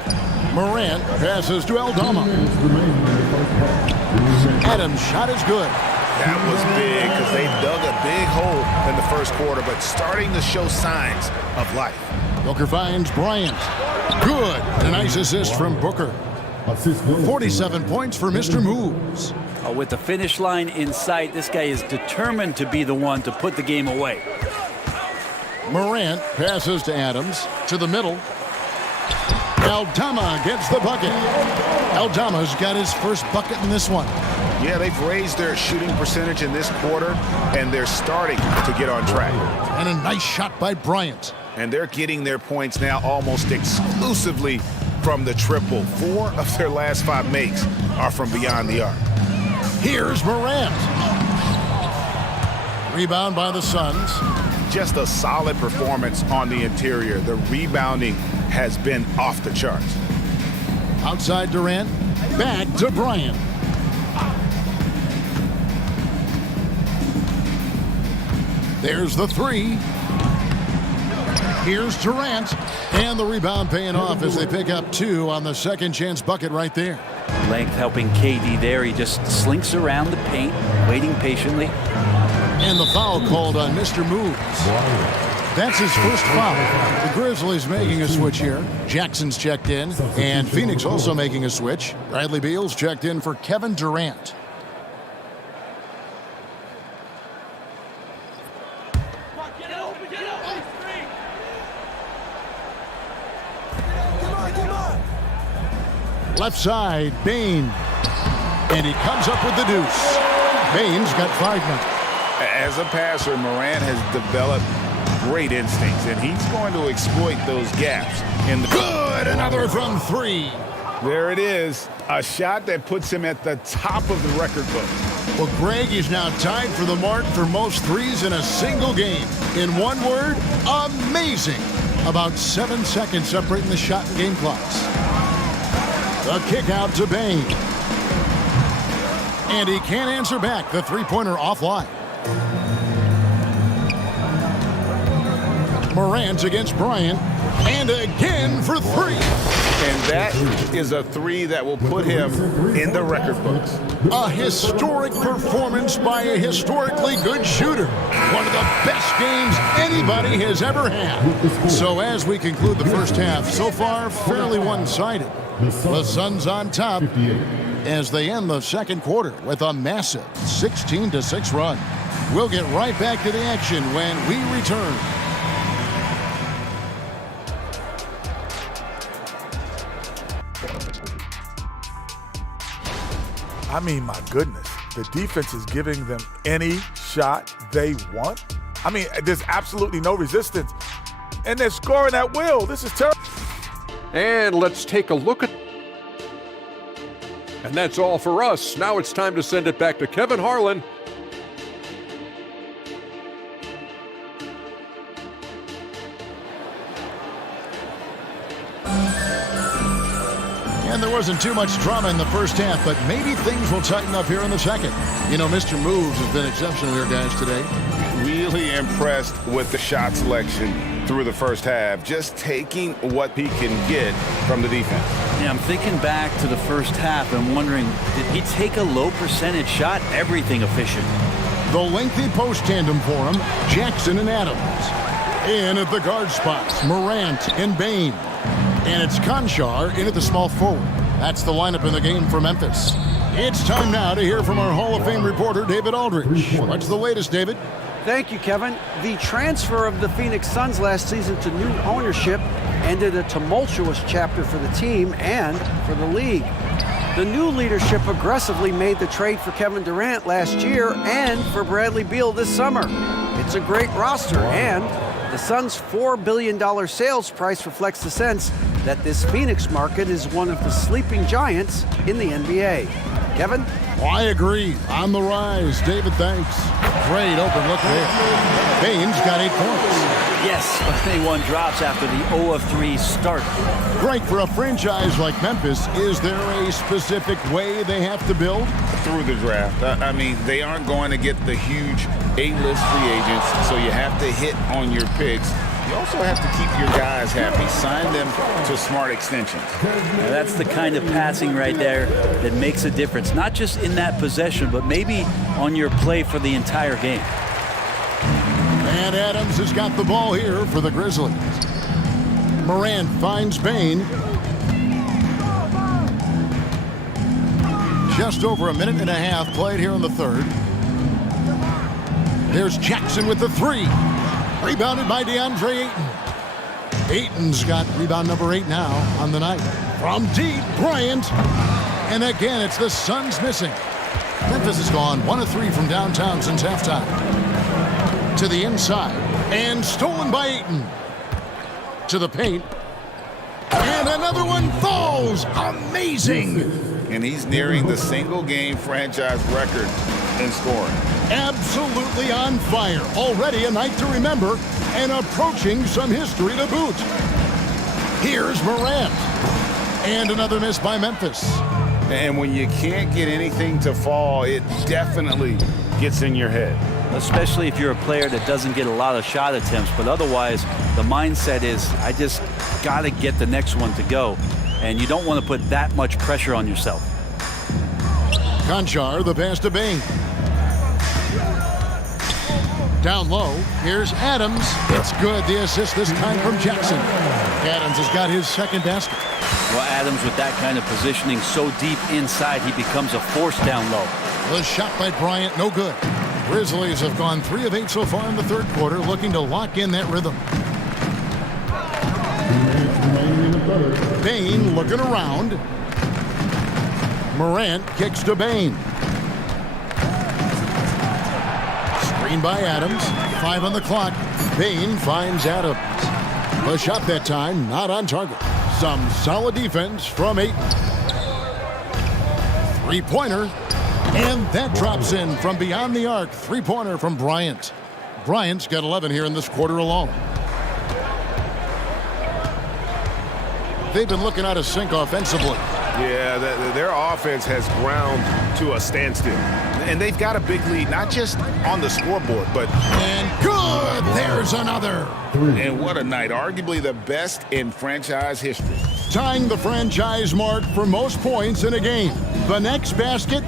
Morant passes to Aldama. Adams' shot is good. That was big because they dug a big hole in the first quarter, but starting to show signs of life. Booker finds Bryant. Good. A nice assist from Booker. 47 points for Mr. Moves. With the finish line in sight, this guy is determined to be the one to put the game away. Morant passes to Adams. To the middle. Aldama gets the bucket. Aldama's got his first bucket in this one. Yeah, they've raised their shooting percentage in this quarter, and they're starting to get on track. And a nice shot by Bryant. And they're getting their points now almost exclusively from the triple. 4 of their last 5 makes are from beyond the arc. Here's Morant. Rebound by the Suns. Just a solid performance on the interior. The rebounding has been off the charts. Outside Durant. Back to Bryant. There's the three. Here's Durant. And the rebound paying off as they pick up 2 on the second chance bucket right there. Length helping KD there. He just slinks around the paint, waiting patiently. And the foul called on Mr. Moves. That's his first foul. The Grizzlies making a switch here. Jackson's checked in. And Phoenix also making a switch. Bradley Beal's checked in for Kevin Durant. Left side, Bane. And he comes up with the deuce. Bane's got 5 now. As a passer, Morant has developed great instincts, and he's going to exploit those gaps. In the Good! Another from 3. There it is. A shot that puts him at the top of the record book. Well, Greg is now tied for the mark for most threes in a single game. In one word, amazing. About 7 seconds separating the shot and game clocks. The kick out to Bain. And he can't answer back. The three-pointer offline. Morant against Bryant. And again for three. And that is a three that will put him in the record books. A historic performance by a historically good shooter. One of the best games anybody has ever had. So as we conclude the first half, so far fairly one-sided. The Suns on top as they end the second quarter with a massive 16-6 run. We'll get right back to the action when we return. I mean, my goodness, the defense is giving them any shot they want. I mean, there's absolutely no resistance. And they're scoring at will. This is terrible. And let's take a look at... And that's all for us. Now it's time to send it back to Kevin Harlan. And there wasn't too much drama in the first half, but maybe things will tighten up here in the second. You know, Mr. Moves has been exceptional here, guys, today. Really impressed with the shot selection through the first half, just taking what he can get from the defense. Yeah, I'm thinking back to the first half and wondering, did he take a low percentage shot? Everything efficient. The lengthy post tandem for him, Jackson and Adams. In at the guard spots, Morant and Bain. And it's Conchar in at the small forward. That's the lineup in the game for Memphis. It's time now to hear from our Hall of Fame reporter, David Aldridge. What's the latest, David? Thank you, Kevin. The transfer of the Phoenix Suns last season to new ownership ended a tumultuous chapter for the team and for the league. The new leadership aggressively made the trade for Kevin Durant last year and for Bradley Beal this summer. It's a great roster, and the Suns' $4 billion sales price reflects the sense that this Phoenix market is one of the sleeping giants in the NBA. Kevin? I agree. On the rise. David, thanks. Great open look there. Bain's got 8 points. Yes, but 21 drops after the 0-3 start. Greg, for a franchise like Memphis, is there a specific way they have to build? Through the draft. I mean, they aren't going to get the huge A-list free agents, so you have to hit on your picks. You also have to keep your guys happy. Sign them to smart extensions. Now that's the kind of passing right there that makes a difference, not just in that possession, but maybe on your play for the entire game. And Adams has got the ball here for the Grizzlies. Morant finds Bain. Just over a minute and a half played here in the third. There's Jackson with the three. Rebounded by DeAndre Ayton. Ayton's got rebound number 8 now on the night. From deep, Bryant. And again, it's the Suns missing. Memphis has gone 1 of 3 from downtown since halftime. To the inside. And stolen by Ayton. To the paint. And another one falls. Amazing. And he's nearing the single-game franchise record in scoring. Absolutely on fire. Already a night to remember and approaching some history to boot. Here's Morant. And another miss by Memphis. And when you can't get anything to fall, it definitely gets in your head. Especially if you're a player that doesn't get a lot of shot attempts, but otherwise the mindset is, I just got to get the next one to go. And you don't want to put that much pressure on yourself. Conchar, the pass to Bain. Down low, here's Adams. It's good. The assist this time from Jackson. Adams has got his second basket. Well, Adams with that kind of positioning so deep inside, he becomes a force down low. The shot by Bryant, no good. Grizzlies have gone 3 of 8 so far in the third quarter, looking to lock in that rhythm. Bain looking around. Morant kicks to Bain. Screen by Adams. 5 on the clock. Bain finds Adams. A shot that time, not on target. Some solid defense from Ayton. Three-pointer. And that drops in from beyond the arc. Three-pointer from Bryant. Bryant's got 11 here in this quarter alone. They've been looking out of sync offensively. Yeah, their offense has ground to a standstill. And they've got a big lead, not just on the scoreboard, but... And good! There's another. And what a night. Arguably the best in franchise history. Tying the franchise mark for most points in a game. The next basket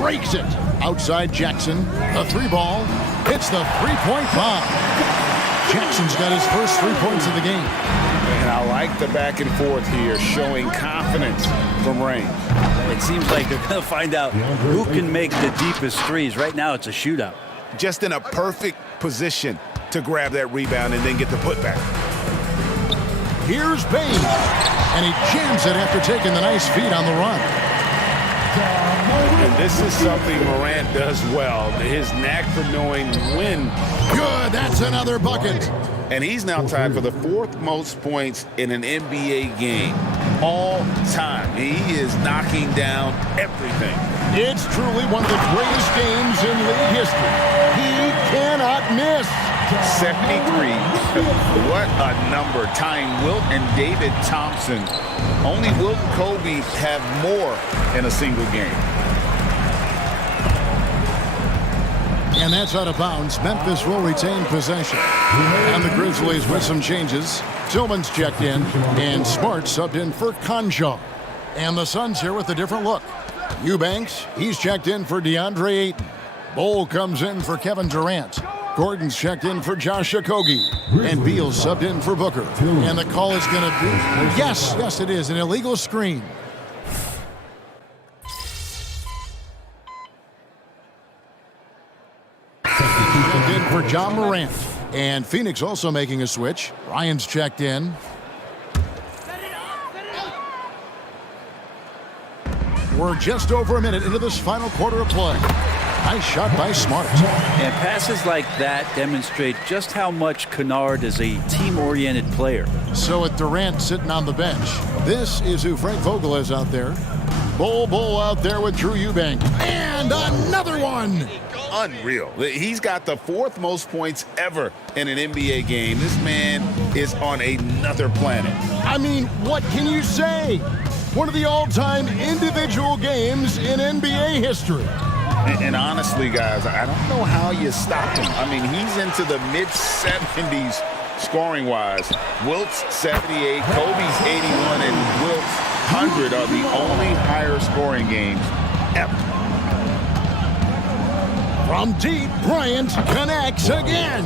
breaks it. Outside Jackson, the three ball hits the three-point bomb. Jackson's got his first 3 points of the game. And I like the back and forth here, showing confidence from range. It seems like they're going to find out who can make the deepest threes. Right now, it's a shootout. Just in a perfect position to grab that rebound and then get the putback. Here's Bain, and he jams it after taking the nice feed on the run. And this is something Morant does well. His knack for knowing when. Good, that's another bucket. And he's now tied for the 4th most points in an NBA game all time. He is knocking down everything. It's truly one of the greatest games in league history. He cannot miss. 73. What a number. Tying Wilt and David Thompson. Only Wilt and Kobe have more in a single game. And that's out of bounds. Memphis will retain possession. And the Grizzlies with some changes. Tillman's checked in, and Smart subbed in for Conjal. And the Suns here with a different look. Eubanks, he's checked in for DeAndre Ayton. Bol comes in for Kevin Durant. Gordon's checked in for Josh Okogie. And Beal's subbed in for Booker. And the call is going to be, yes, it is, an illegal screen. Checked in for John Morant. And Phoenix also making a switch. Ryan's checked in. We're just over a minute into this final quarter of play. Nice shot by Smart. And passes like that demonstrate just how much Kennard is a team-oriented player. So with Durant sitting on the bench, this is who Frank Vogel is out there. Bol out there with Drew Eubank. And another one. Unreal. He's got the 4th most points ever in an NBA game. This man is on another planet. I mean, what can you say? One of the all-time individual games in NBA history. And honestly, guys, I don't know how you stop him. I mean, he's into the mid-70s scoring-wise. Wilt's 78, Kobe's 81, and Wilt's 100 are the only higher scoring games ever. From deep, Bryant connects again.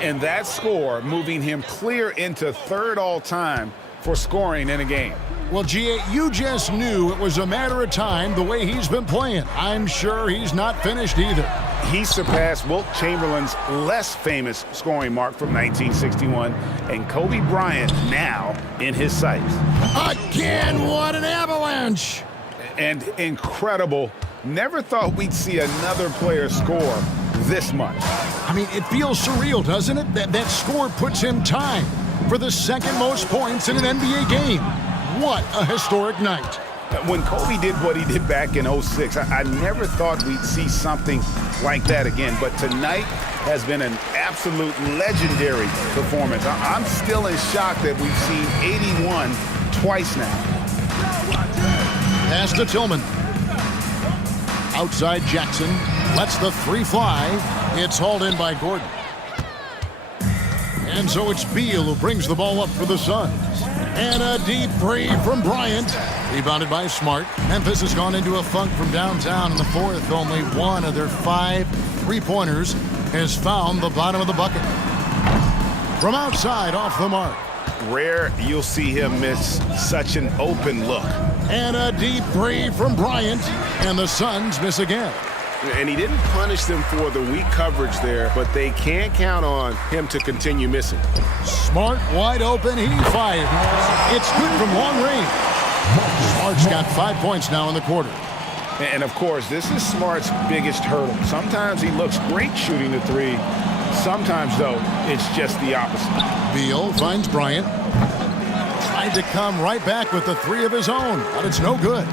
And that score moving him clear into 3rd all-time for scoring in a game. Well, G.A., you just knew it was a matter of time the way he's been playing. I'm sure he's not finished either. He surpassed Wilt Chamberlain's less famous scoring mark from 1961, and Kobe Bryant now in his sights. Again, what an avalanche! And incredible. Never thought we'd see another player score this much. I mean, it feels surreal, doesn't it? That score puts him tied for the 2nd most points in an NBA game. What a historic night. When Kobe did what he did back in 06, I never thought we'd see something like that again. But tonight has been an absolute legendary performance. I'm still in shock that we've seen 81 twice now. Pass to Tillman. Outside Jackson. Lets the three fly. It's hauled in by Gordon. And so it's Beal who brings the ball up for the Suns. And a deep three from Bryant. Rebounded by Smart. Memphis has gone into a funk from downtown in the 4th. Only one of their 5 3-pointers has found the bottom of the bucket. From outside, off the mark. Rare you'll see him miss such an open look. And a deep three from Bryant. And the Suns miss again. And he didn't punish them for the weak coverage there, but they can't count on him to continue missing. Smart wide open, he fires. It's good from long range. Smart's got 5 points now in the quarter. And of course, this is Smart's biggest hurdle. Sometimes he looks great shooting the three. Sometimes, though, it's just the opposite. Beal finds Bryant. Tried to come right back with the three of his own, but it's no good.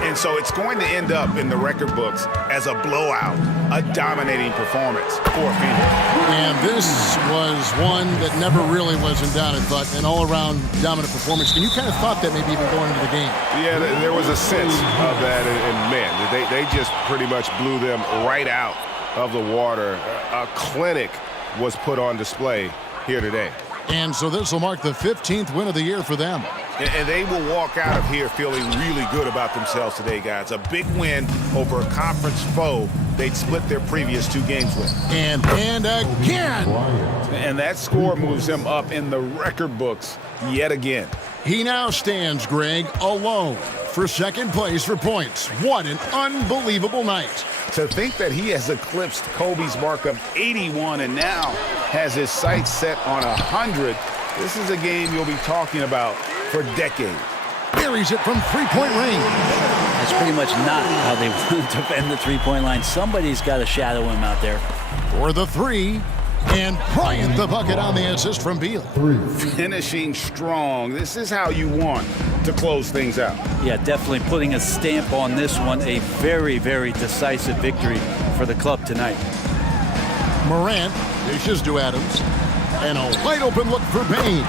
And so it's going to end up in the record books as a blowout, a dominating performance for Phoenix. And this was one that never really was in doubt, but an all-around dominant performance. And you kind of thought that maybe even going into the game. Yeah, there was a sense of that, and man, they just pretty much blew them right out of the water. A clinic was put on display here today. And so this will mark the 15th win of the year for them. And they will walk out of here feeling really good about themselves today, guys. A big win over a conference foe they'd split their previous 2 games with. And again. And that score moves him up in the record books yet again. He now stands, Greg, alone for second place for points. What an unbelievable night. To think that he has eclipsed Kobe's mark of 81 and now has his sights set on 100, this is a game you'll be talking about for decades. Buries it from three-point range. That's pretty much not how they want to defend the three-point line. Somebody's got to shadow him out there. For the 3, and Bryant the bucket on the assist from Beal. Finishing strong. This is how you want to close things out. Yeah, definitely putting a stamp on this one. A very, very decisive victory for the club tonight. Morant dishes to Adams. And a wide open look for Payne.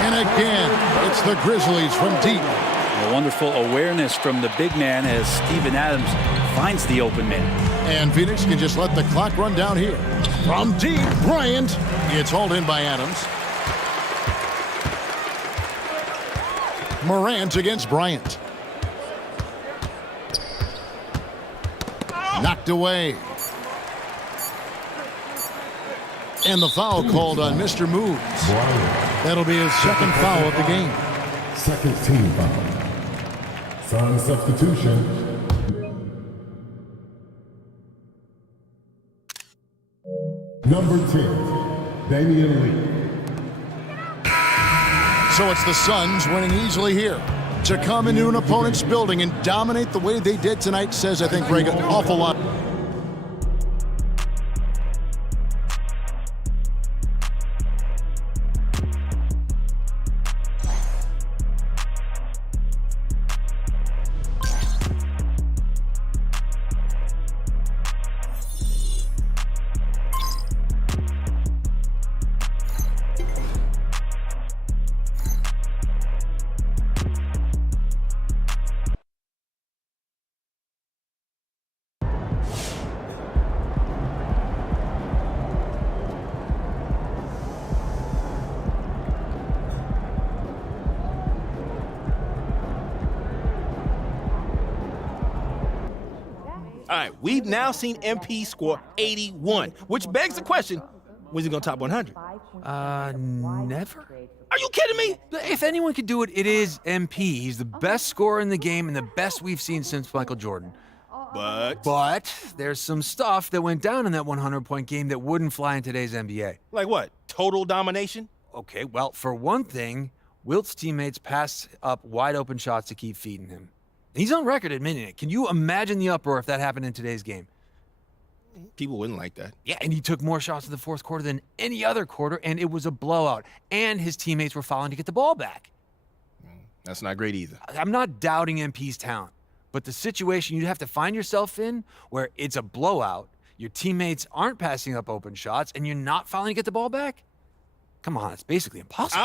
And again, it's the Grizzlies from deep. A wonderful awareness from the big man as Steven Adams finds the open man. And Phoenix can just let the clock run down here. From deep, Bryant. It's hauled in by Adams. Morant against Bryant. Knocked away. And the foul called on Mr. Moves. That'll be his second foul of the game. Second team foul. Sun substitution. Number 10, Damian Lee. So it's the Suns winning easily here. To come into an opponent's building and dominate the way they did tonight says, I think, Greg, an awful lot. All right, we've now seen MP score 81, which begs the question, when's he going to top 100? Never. Are you kidding me? If anyone could do it, it is MP. He's the best scorer in the game and the best we've seen since Michael Jordan. But there's some stuff that went down in that 100-point game that wouldn't fly in today's NBA. Like what? Total domination? Okay, well, for one thing, Wilt's teammates passed up wide-open shots to keep feeding him. He's on record admitting it. Can you imagine the uproar if that happened in today's game? People wouldn't like that. Yeah, and he took more shots in the fourth quarter than any other quarter, and it was a blowout. And his teammates were fouling to get the ball back. That's not great either. I'm not doubting MP's talent, but the situation you'd have to find yourself in where it's a blowout, your teammates aren't passing up open shots, and you're not fouling to get the ball back? Come on, it's basically impossible.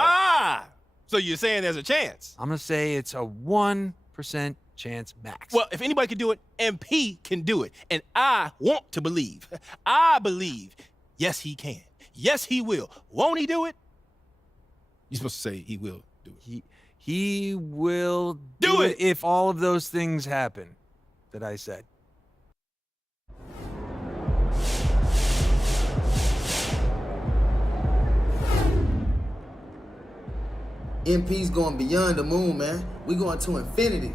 So you're saying there's a chance? I'm going to say it's a 1% chance max. Well, if anybody can do it, MP can do it. And I want to believe. I believe, yes, he can. Yes, he will. Won't he do it? You're supposed to say he will do it. He will do it if all of those things happen that I said. MP's going beyond the moon, man. We going to infinity.